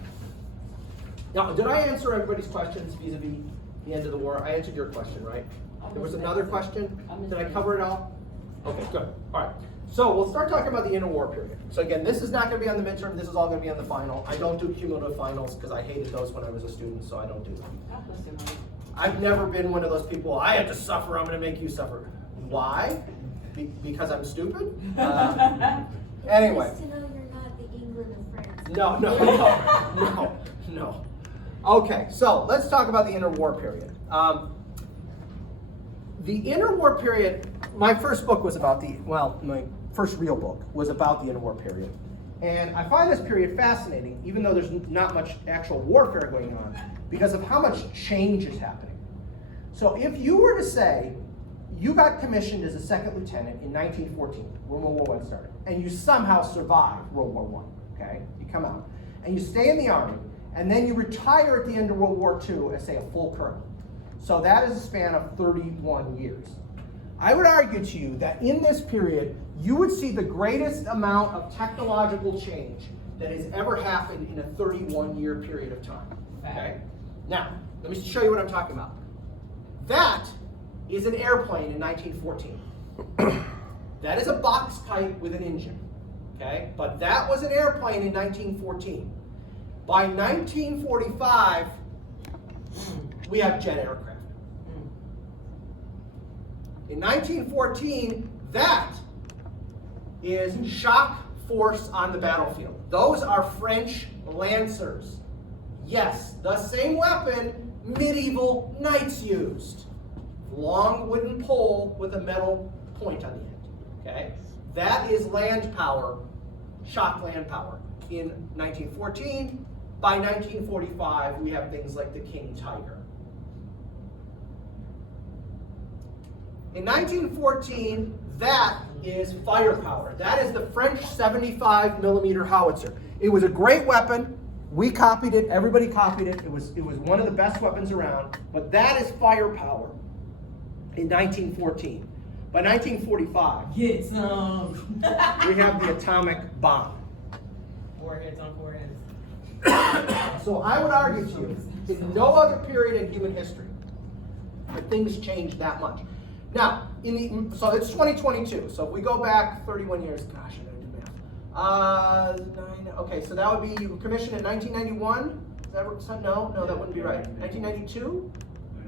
now did I answer everybody's questions vis-a-vis the end of the war? I answered your question, right? There was another question? I missed Did I it. cover it all? Okay, good. All right. So we'll start talking about the interwar period. So again, this is not going to be on the midterm. This is all going to be on the final. I don't do cumulative finals because I hated those when I was a student, so I don't do them. God bless your heart. I've never been one of those people, I have to suffer, I'm going to make you suffer. Why? Because I'm stupid? Anyway. Just to know you're not the England of France. No. Okay, so let's talk about the interwar period. The interwar period, my first book was about my first real book was about the interwar period. And I find this period fascinating, even though there's not much actual warfare going on, because of how much change is happening. So if you were to say, you got commissioned as a second lieutenant in 1914, when World War I started, and you somehow survived World War I, okay? You come out, and you stay in the Army, and then you retire at the end of World War II as, say, a full colonel. So that is a span of 31 years. I would argue to you that in this period, you would see the greatest amount of technological change that has ever happened in a 31-year period of time, okay? Now, let me show you what I'm talking about. That is an airplane in 1914. That is a box kite with an engine, okay? But that was an airplane in 1914. By 1945, we have jet aircraft. In 1914, that is shock force on the battlefield. Those are French Lancers. Yes, the same weapon medieval knights used. Long wooden pole with a metal point on the end, okay? That is land power, shock land power in 1914. By 1945, we have things like the King Tiger. In 1914, that is firepower. That is the French 75 millimeter howitzer. It was a great weapon. We copied it. Everybody copied it. It was one of the best weapons around. But that is firepower in 1914. By 1945, Get some. we have the atomic bomb. Foreheads on foreheads. So I would argue to you, in no other period in human history have things changed that much. Now, so it's 2022. So if we go back 31 years, gosh, I gotta do math. Okay, so that would be commissioned in 1991. Is that what? No, that wouldn't be right. 1992.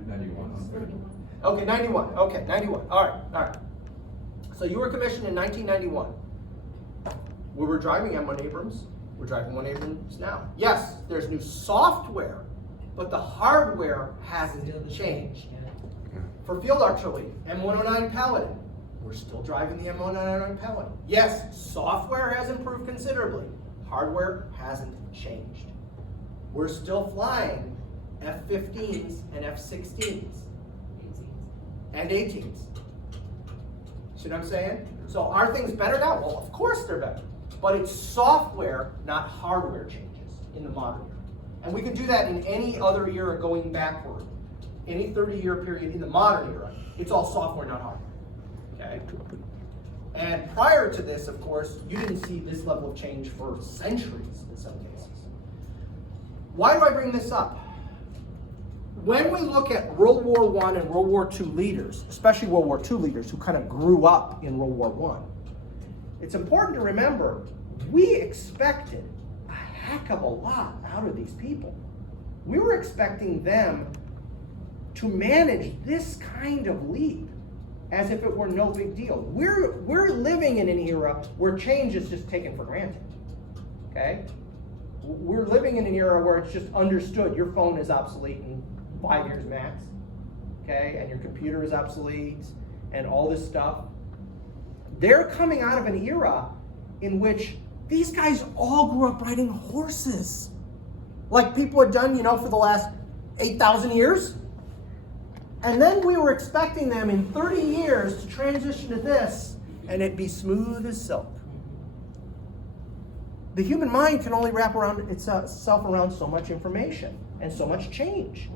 91. Okay, 91. Okay, 91. All right. So you were commissioned in 1991. We were driving M1 Abrams. We're driving 1 Abrams now. Yes, there's new software, but the hardware hasn't changed. For field artillery, M109 Paladin, we're still driving the M109 Paladin. Yes, software has improved considerably. Hardware hasn't changed. We're still flying F-15s and F-16s and 18s. See what I'm saying? So are things better now? Well, of course they're better. But it's software, not hardware changes in the modern era. And we could do that in any other era going backward. Any 30-year period in the modern era, it's all software, not hardware. Okay? And prior to this, of course, you didn't see this level of change for centuries in some cases. Why do I bring this up? When we look at World War I and World War II leaders, especially World War II leaders who kind of grew up in World War I, it's important to remember we expected a heck of a lot out of these people. We were expecting them to manage this kind of leap as if it were no big deal. We're living in an era where change is just taken for granted, okay? We're living in an era where it's just understood your phone is obsolete in 5 years max, okay? And your computer is obsolete and all this stuff. They're coming out of an era in which these guys all grew up riding horses, like people had done, for the last 8,000 years. And then we were expecting them in 30 years to transition to this, and it'd be smooth as silk. The human mind can only wrap around itself around so much information and so much change.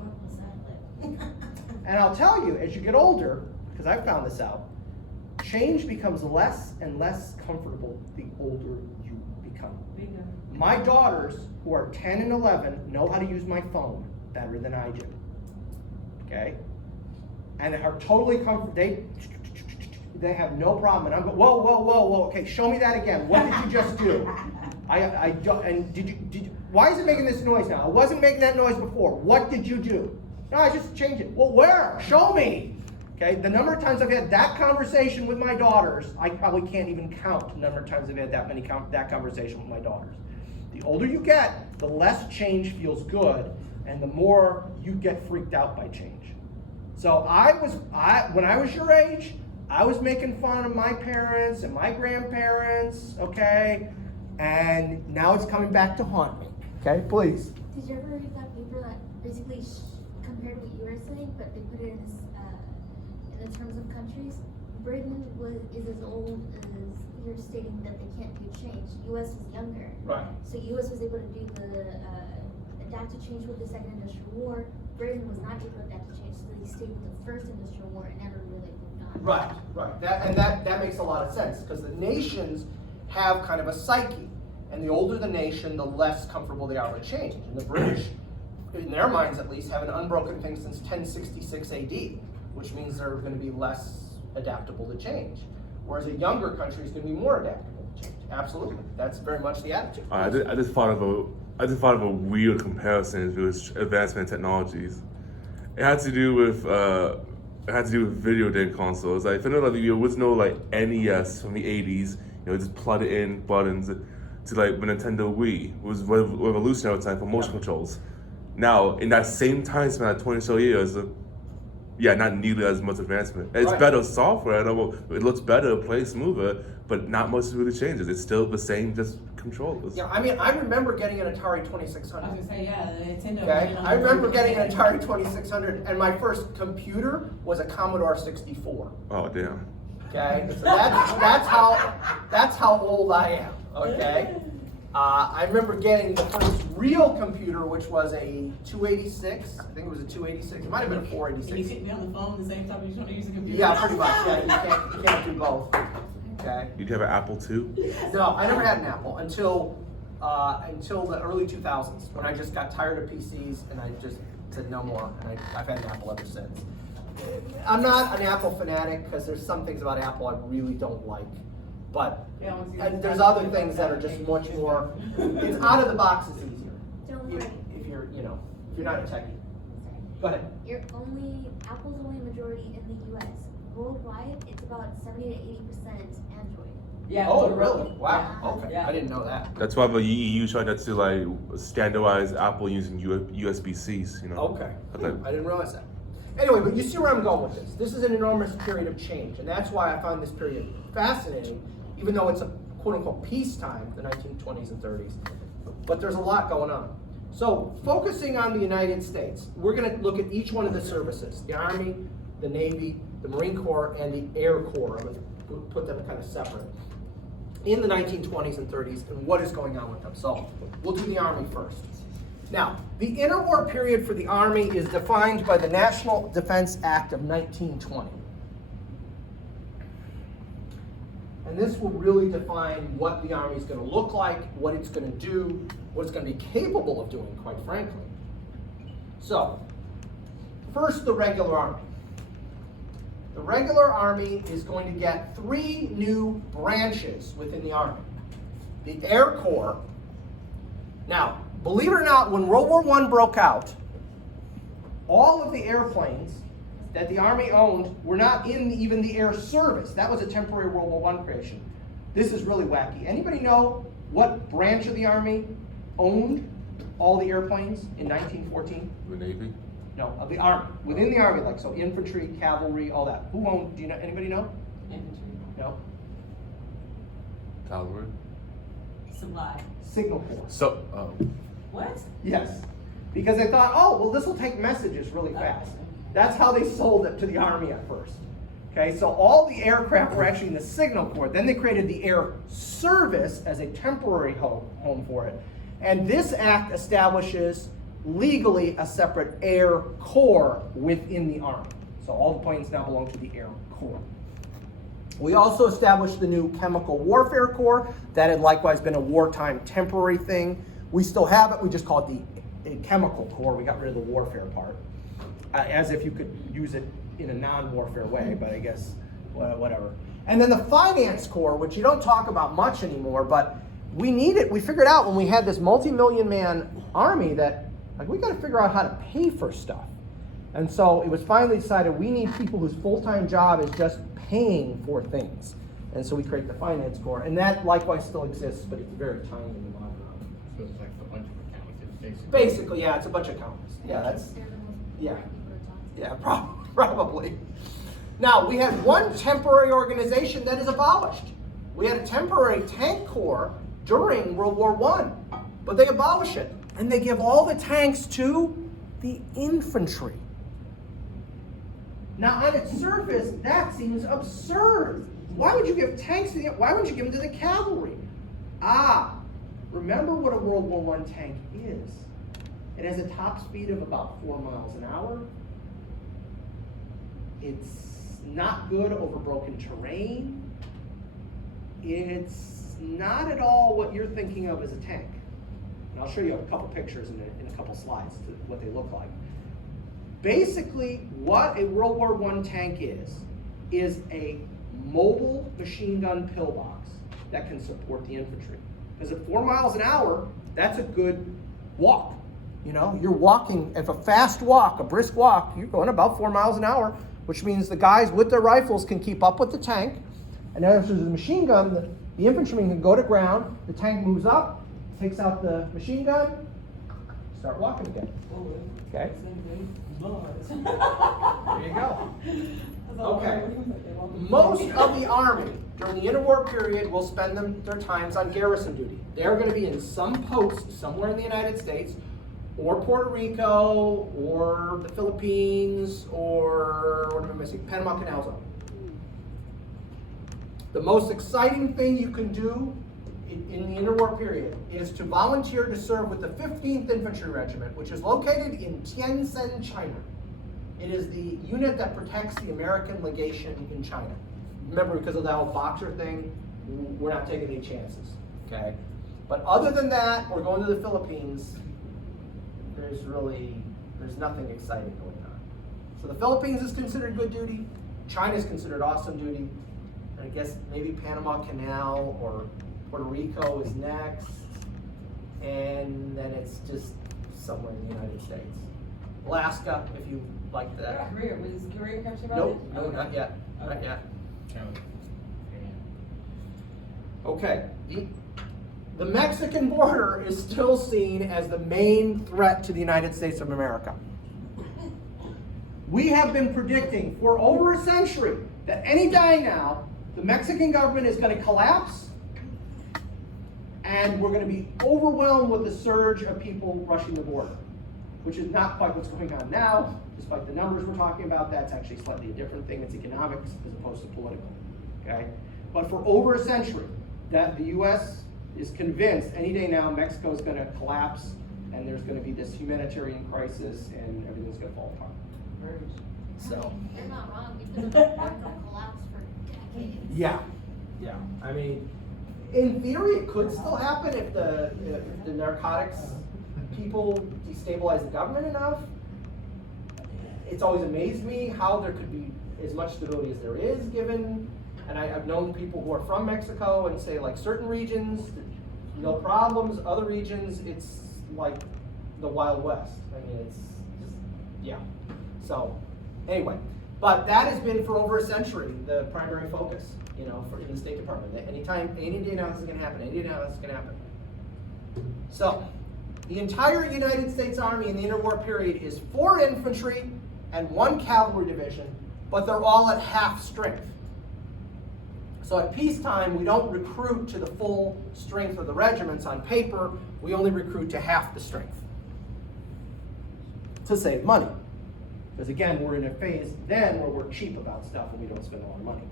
And I'll tell you, as you get older, because I've found this out, change becomes less and less comfortable the older you become. Bingo. My daughters, who are 10 and 11, know how to use my phone better than I do. Okay? and are totally comfortable. They have no problem. And I'm going, whoa, whoa, whoa, whoa. Okay, show me that again. What did you just do? I don't, and did you, why is it making this noise now? I wasn't making that noise before. What did you do? No, I just changed it. Well, where? Show me. Okay, the number of times I've had that conversation with my daughters, I probably can't even count the number of times I've had that conversation with my daughters. The older you get, the less change feels good, and the more you get freaked out by change. So when I was your age, I was making fun of my parents and my grandparents, okay? And now it's coming back to haunt me, okay? Please. Did you ever read that paper that basically compared what you were saying, but they put it in the terms of countries? Britain is as old as you're stating that they can't do change. U.S. is younger. Right. So U.S. was able to do the adapt to change with the Second Industrial War. Britain was not able to adapt to change, so they stayed with the First Industrial War and never really moved on. Right. That makes a lot of sense, because the nations have kind of a psyche, and the older the nation, the less comfortable they are with change. And the British, in their minds at least, have an unbroken thing since 1066 AD, which means they're going to be less adaptable to change, whereas a younger country is going to be more adaptable to change. Absolutely, that's very much the attitude. I just thought of a weird comparison with advancement in technologies. It had to do with video game consoles. Like, there was no like NES from the 80s. Just plug it in buttons to like the Nintendo Wii. It was revolutionary time for motion controls. Now, in that same time span, 20 so years, not nearly as much advancement. It's better software, it looks better, it plays smoother, but not much really changes. It's still the same, just controllers. Yeah, I mean, I remember getting an Atari I 2600. was gonna say, yeah, the Nintendo. Okay, I remember getting an Atari 2600, and my first computer was a Commodore 64. Oh, damn. Okay, so that's how old I am. Okay, I remember getting the first real computer, which was a 286. I think it was a 286. It might have been a And you 486. sit down the phone at the same time you're trying to use a computer. Yeah, pretty much. Yeah, you can't do both. Okay. Did you have an Apple II? No, I never had an Apple until the early 2000s, when I just got tired of PCs and I just said no more, and I've had an Apple ever since. I'm not an Apple fanatic, because there's some things about Apple I really don't like, but and there's other things that are just much more. It's out of the box is easier. Don't If, worry. if you're not a techie. Sorry. Go ahead. Apple's only majority in the U.S. Worldwide, it's about 70 to 80% Android. Yeah. Oh, really? Wow. Yeah. Okay. Yeah. I didn't know that. That's why the EU tried to like standardize Apple using USB-Cs. Okay. Okay. I didn't realize that. Anyway, but you see where I'm going with this. This is an enormous period of change, and that's why I find this period fascinating, even though it's a quote-unquote peacetime, the 1920s and 30s. But there's a lot going on. So, focusing on the United States, we're going to look at each one of the services: the Army, the Navy, the Marine Corps, and the Air Corps. I'm going to put them kind of separate in the 1920s and 30s, and what is going on with them. So, we'll do the Army first. Now, the interwar period for the Army is defined by the National Defense Act of 1920. And this will really define what the Army is going to look like, what it's going to do, what it's going to be capable of doing, quite frankly. So, first, the regular Army. The regular Army is going to get 3 new branches within the Army. The Air Corps. Now, believe it or not, when World War I broke out, all of the airplanes that the Army owned were not in even the air service. That was a temporary World War I creation. This is really wacky. Anybody know what branch of the Army owned all the airplanes in 1914? The Navy? No, of the Army. Within the Army, like, so infantry, cavalry, all that. Who owned, do you know, anybody know? Infantry. No? Cavalry? Supply. Signal Corps. So, What? Yes. Because they thought, oh, well, this will take messages really fast. That's how they sold it to the Army at first. Okay, so all the aircraft were actually in the Signal Corps. Then they created the Air Service as a temporary home for it. And this act establishes legally a separate Air Corps within the Army. So all the planes now belong to the Air Corps. We also established the new Chemical Warfare Corps. That had likewise been a wartime temporary thing. We still have it, we just call it the Chemical Corps. We got rid of the warfare part, as if you could use it in a non-warfare way, but I guess whatever. And then the finance corps, which you don't talk about much anymore, but we need it. We figured out when we had this multi-million man army that like we got to figure out how to pay for stuff. And so it was finally decided we need people whose full-time job is just paying for things. And so we create the finance corps, and that likewise still exists, but it's very tiny in the modern army. So it's like a bunch of accountants, Basically, yeah, it's a bunch of accountants. Yeah, that's They're the most yeah. important people to talk to. Yeah, probably. Now, we had one temporary organization that is abolished. We had a temporary tank corps during World War I, but they abolish it. And they give all the tanks to the infantry. Now, on its surface, that seems absurd. Why would you give tanks to why wouldn't you give them to the cavalry? Remember what a World War I tank is. It has a top speed of about 4 miles an hour. It's not good over broken terrain. It's not at all what you're thinking of as a tank. And I'll show you a couple pictures in a couple slides to what they look like. Basically, what a World War I tank is a mobile machine gun pillbox that can support the infantry. Because at 4 miles an hour, that's a good walk. You know, you're walking, if a fast walk, a brisk walk, you're going about 4 miles an hour, which means the guys with their rifles can keep up with the tank. And then if there's a machine gun, the infantryman can go to ground, the tank moves up, takes out the machine gun, start walking again. Okay? There you go. Okay. Most of the army during the interwar period will spend their times on garrison duty. They're going to be in some post somewhere in the United States, or Puerto Rico, or the Philippines, or what am I missing? Panama Canal Zone. The most exciting thing you can do in the interwar period is to volunteer to serve with the 15th Infantry Regiment, which is located in Tientsin, China. It is the unit that protects the American legation in China. Remember, because of that whole Boxer thing, we're not taking any chances, okay? But other than that, we're going to the Philippines. There's nothing exciting going on. So the Philippines is considered good duty. China is considered awesome duty. And I guess maybe Panama Canal or Puerto Rico is next. And then it's just somewhere in the United States. Alaska, if you like that. Korea, was Korea captured by Nope, it? no, Okay. not yet, not Okay. yet. accountants. Okay, the Mexican border is still seen as the main threat to the United States of America. We have been predicting for over a century that any day now, the Mexican government is going to collapse and we're going to be overwhelmed with the surge of people rushing the border, which is not quite what's going on now. Despite the numbers we're talking about, that's actually slightly a different thing. It's economics as opposed to political, okay? But for over a century, that the U.S. is convinced any day now Mexico is going to collapse and there's going to be this humanitarian crisis and everything's going to fall apart. So. They're not wrong, because the border collapsed for decades. Yeah. I mean, in theory, it could still happen if the narcotics people destabilize the government enough. It's always amazed me how there could be as much stability as there is given, and I've known people who are from Mexico and say like certain regions, no problems, other regions, it's like the Wild West. I mean, it's just, yeah. So, anyway, but that has been for over a century the primary focus, you know, for in the State Department. Any day now this is going to happen. Any day now this is going to happen. So, the entire United States Army in the interwar period is 4 infantry and 1 cavalry division, but they're all at half strength. So at peacetime, we don't recruit to the full strength of the regiments on paper. We only recruit to half the strength to save money. Because again, we're in a phase then where we're cheap about stuff and we don't spend a lot of money.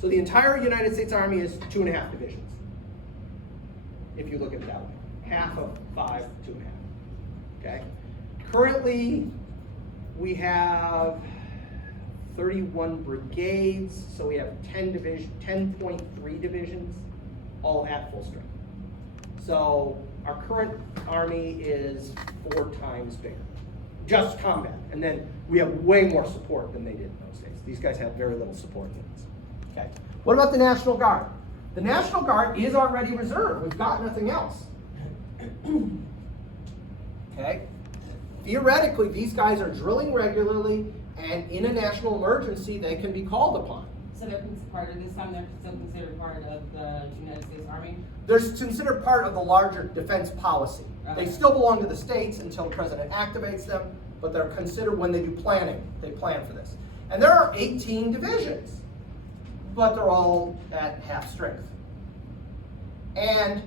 So the entire United States Army is 2.5 divisions. If you look at it that way. Half of 5, 2.5. Okay? Currently, we have 31 brigades, so we have 10.3 divisions, all at full strength. So our current army is 4 times bigger. just combat. And then we have way more support than they did in those days. These guys have very little support in this. Okay. What about the National Guard? The National Guard is already reserve. We've got nothing else. Okay. Theoretically, these guys are drilling regularly, and in a national emergency, they can be called upon. So they're part of this time, they're still considered part of the United States Army? They're considered part of the larger defense policy. They Okay. still belong to the states until the president activates them, but they're considered when they do planning. They plan for this. And there are 18 divisions, but they're all at half strength. And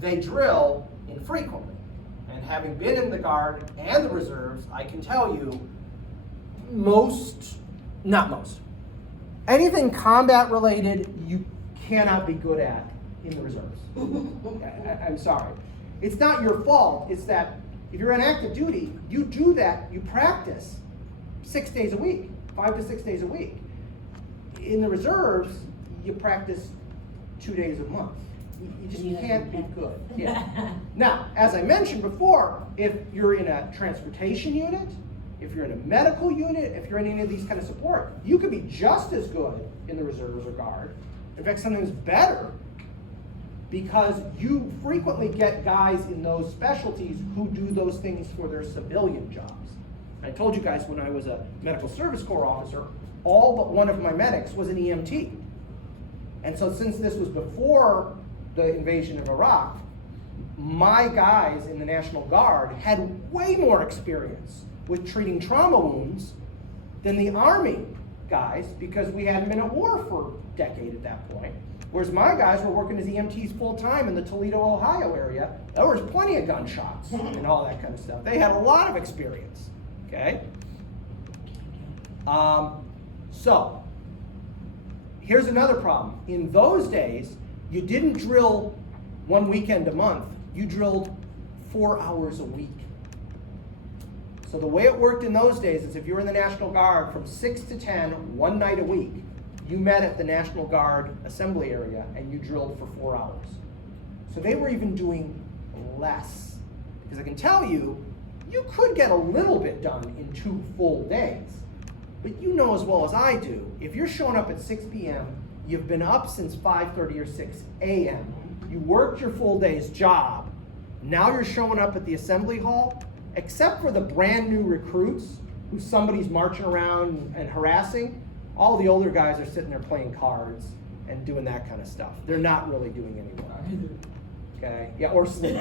they drill infrequently. And having been in the Guard and the reserves, I can tell you, not most, anything combat related, you cannot be good at in the reserves. I'm sorry. It's not your fault. It's that if you're on active duty, you do that, you practice 6 days a week, 5 to 6 days a week. In the reserves, you practice 2 days a month. You just can't be good. Yeah. Now, as I mentioned before, if you're in a transportation unit, if you're in a medical unit, if you're in any of these kind of support, you could be just as good in the reserves or Guard. In fact, sometimes better, because you frequently get guys in those specialties who do those things for their civilian jobs. I told you guys when I was a medical service corps officer, all but one of my medics was an EMT. And so since this was before the invasion of Iraq, my guys in the National Guard had way more experience with treating trauma wounds than the Army guys, because we hadn't been at war for a decade at that point. Whereas my guys were working as EMTs full time in the Toledo, Ohio area. There was plenty of gunshots and all that kind of stuff. They had a lot of experience, okay? So, here's another problem. In those days, you didn't drill 1 weekend a month. You drilled 4 hours a week. So the way it worked in those days is if you were in the National Guard from 6 to 10, one night a week, you met at the National Guard assembly area and you drilled for 4 hours. So they were even doing less. Because I can tell you, you could get a little bit done in 2 full days. But you know as well as I do, if you're showing up at 6 p.m., you've been up since 5:30 or 6 a.m., you worked your full day's job, now you're showing up at the assembly hall, except for the brand new recruits who somebody's marching around and harassing, all the older guys are sitting there playing cards and doing that kind of stuff. They're not really doing any work. Okay? Yeah, or sleeping.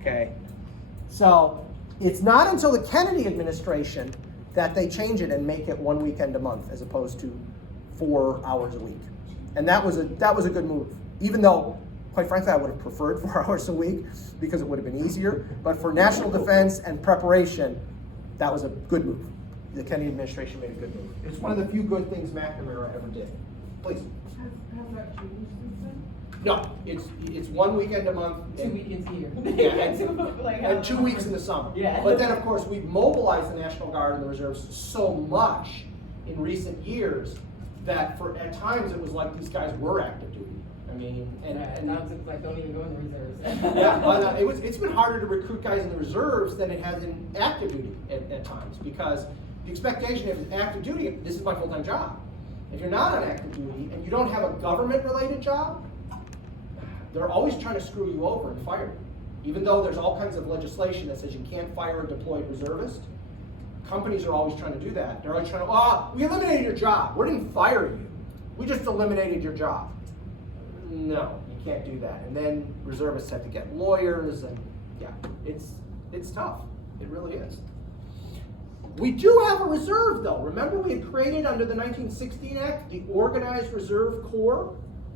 Okay? So, it's not until the Kennedy administration that they change it and make it 1 weekend a month as opposed to 4 hours a week. And that was a good move. Even though, quite frankly, I would have preferred 4 hours a week because it would have been easier. But for national defense and preparation, that was a good move. The Kennedy administration made a good move. It's one of the few good things McNamara ever did. Please. Has that changed since then? No, it's 1 weekend a month. 2 weekends here. Yeah, and 2 weeks in the summer. Yeah. But then, of course, we've mobilized the National Guard and the reserves so much in recent years that at times it was like these guys were active duty. I mean, and now it's like don't even go in the reserves. yeah, but it's been harder to recruit guys in the reserves than it has in active duty at times, because the expectation if it's active duty, this is my full-time job. If you're not on active duty and you don't have a government-related job, they're always trying to screw you over and fire you. Even though there's all kinds of legislation that says you can't fire a deployed reservist, companies are always trying to do that. They're always trying to, we eliminated your job. We didn't fire you. We just eliminated your job. No, you can't do that. And then reservists have to get lawyers, and yeah, it's tough. It really is. We do have a reserve, though. Remember, we had created under the 1916 Act the Organized Reserve Corps.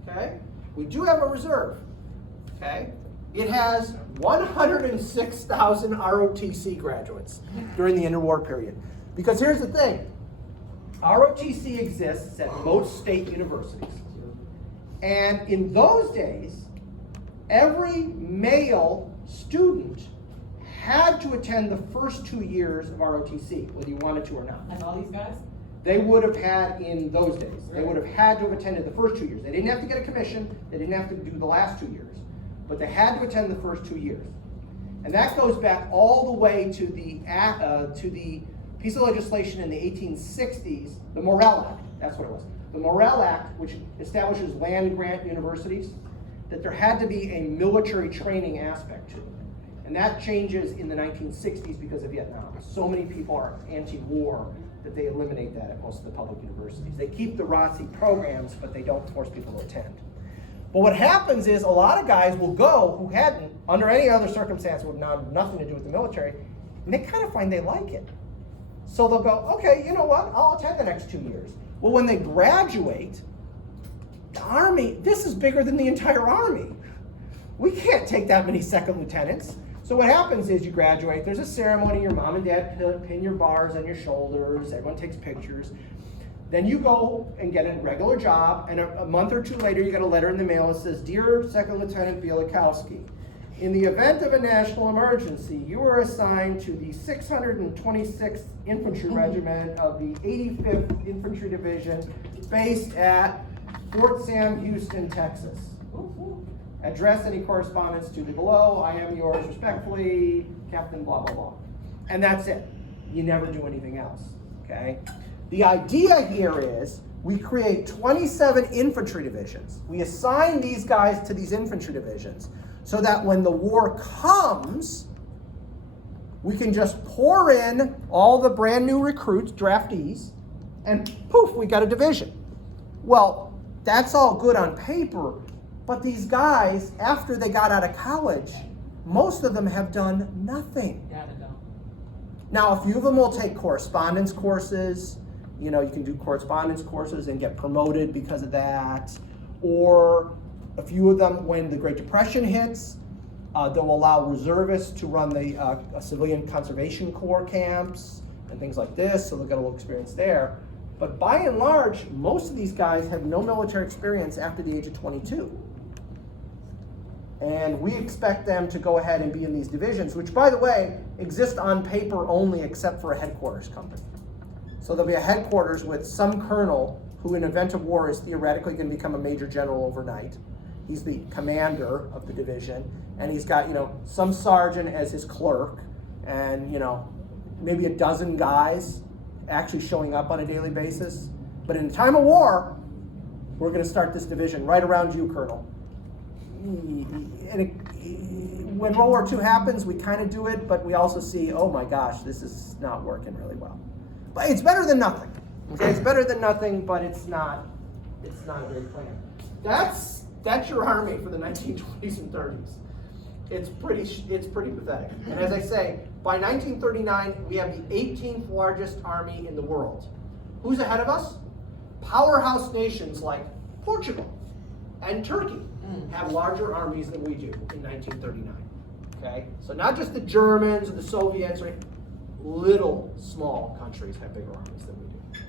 Okay, we do have a reserve. Okay, it has 106,000 ROTC graduates during the interwar period. Because here's the thing: ROTC exists at most state universities. And in those days, every male student had to attend the first 2 years of ROTC, whether you wanted to or not. Like all these guys? They would have had in those days. They would have had to have attended the first 2 years. They didn't have to get a commission. They didn't have to do the last 2 years. But they had to attend the first 2 years. And that goes back all the way to the piece of legislation in the 1860s, the Morrill Act, that's what it was. The Morrill Act, which establishes land grant universities, that there had to be a military training aspect to it. And that changes in the 1960s because of Vietnam. So many people are anti-war that they eliminate that at most of the public universities. They keep the ROTC programs, but they don't force people to attend. But what happens is a lot of guys will go who hadn't, under any other circumstance, would have nothing to do with the military, and they kind of find they like it. So they'll go, okay, you know what, I'll attend the next 2 years. Well, when they graduate, the Army, this is bigger than the entire Army. We can't take that many second lieutenants. So what happens is you graduate, there's a ceremony, your mom and dad pin your bars on your shoulders, everyone takes pictures. Then you go and get a regular job, and a month or two later you get a letter in the mail that says, Dear Second Lieutenant Bielikowski, in the event of a national emergency, you are assigned to the 626th Infantry Regiment of the 85th Infantry Division based at Fort Sam Houston, Texas. Address any correspondence to the below. I am yours respectfully, Captain blah, blah, blah. And that's it. You never do anything else, okay? The idea here is we create 27 infantry divisions. We assign these guys to these infantry divisions so that when the war comes, we can just pour in all the brand new recruits, draftees, and poof, we got a division. Well, that's all good on paper, but these guys, after they got out of college, most of them have done nothing. Now, a few of them will take correspondence courses. You know, you can do correspondence courses and get promoted because of that. Or a few of them, when the Great Depression hits, they'll allow reservists to run the civilian conservation corps camps and things like this, so they'll get a little experience there. But by and large, most of these guys have no military experience after the age of 22. And we expect them to go ahead and be in these divisions, which, by the way, exist on paper only except for a headquarters company. So there'll be a headquarters with some colonel who in event of war is theoretically going to become a major general overnight. He's the commander of the division, and he's got, you know, some sergeant as his clerk, and, you know, maybe a dozen guys actually showing up on a daily basis. But in time of war, we're going to start this division right around you, Colonel. And when World War II happens, we kind of do it, but we also see, oh my gosh, this is not working really well. But it's better than nothing. Okay, it's better than nothing, but it's not a great plan. That's your army for the 1920s and 30s. It's pretty pathetic. And as I say, by 1939, we have the 18th largest army in the world. Who's ahead of us? Powerhouse nations like Portugal and Turkey have larger armies than we do in 1939. Okay, so not just the Germans or the Soviets, right? Little small countries have bigger armies than we do.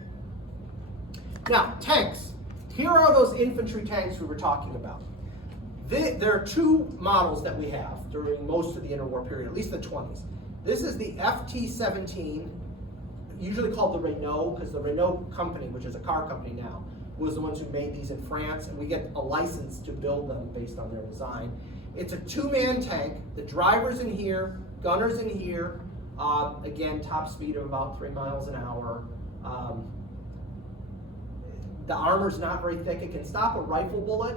Now, tanks. Here are those infantry tanks we were talking about. There are two models that we have during most of the interwar period, at least the 20s. This is the FT-17, usually called the Renault, because the Renault company, which is a car company now, was the ones who made these in France, and we get a license to build them based on their design. It's a two-man tank. The driver's in here, gunner's in here. Again, top speed of about 3 miles an hour. The armor's not very thick. It can stop a rifle bullet,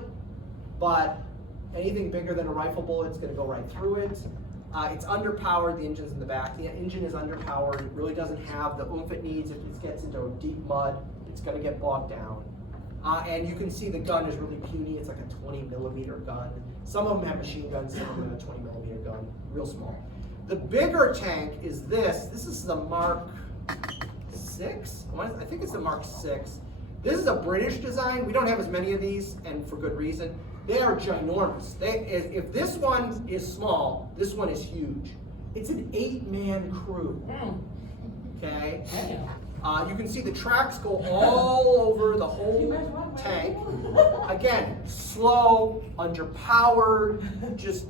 but anything bigger than a rifle bullet's going to go right through it. It's underpowered. The engine's in the back. The engine is underpowered. It really doesn't have the oomph it needs. If it gets into deep mud, it's going to get bogged down. And you can see the gun is really puny. It's like a 20 millimeter gun. Some of them have machine guns, some of them have a 20 millimeter gun, real small. The bigger tank is this. This is the Mark 6? I think it's the Mark 6. This is a British design. We don't have as many of these, and for good reason. They are ginormous. If this one is small, this one is huge. It's an 8-man crew. Okay? You can see the tracks go all over the whole tank. Again, slow, underpowered, just,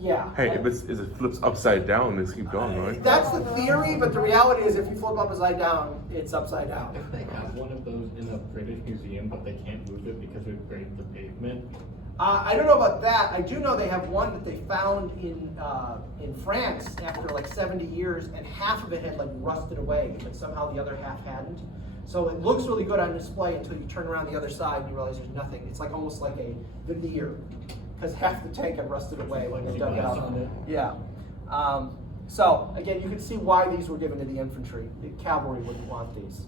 yeah. Hey, if it flips upside down, let's keep going, right? That's the theory, but the reality is if you flip upside down, it's upside down. If they have one of those in a British museum, but they can't move it because it breaks the pavement, I don't know about that. I do know they have one that they found in France after like 70 years, and half of it had like rusted away, but somehow the other half hadn't. So it looks really good on display until you turn around the other side and you realize there's nothing. It's like almost like a veneer, because half the tank had rusted away when they dug it out. Yeah. So again, you can see why these were given to the infantry. The cavalry wouldn't want these.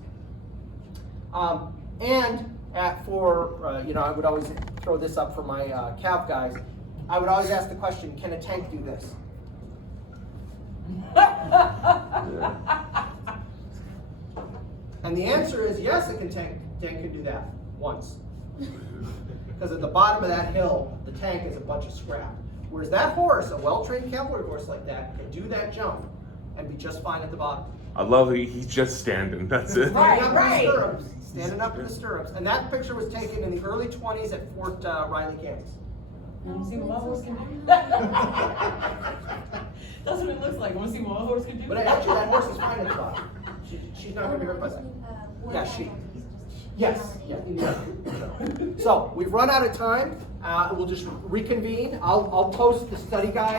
I would always throw this up for my cav guys. I would always ask the question, can a tank do this? And the answer is yes, tank can do that once. Because at the bottom of that hill, the tank is a bunch of scrap. Whereas that horse, a well-trained cavalry horse like that, can do that jump and be just fine at the bottom. I love that he's just standing. That's it. Right. Standing up in the stirrups. And that picture was taken in the early 20s at Fort Riley, Kansas. You wanna see what my horse can do? That's what it looks like. Wanna see what my horse can do? But actually, that horse is fine at the bottom. She's not going to be hurt by that. Yeah, she. Yes. Yeah. So we've run out of time. We'll just reconvene. I'll post the study guide.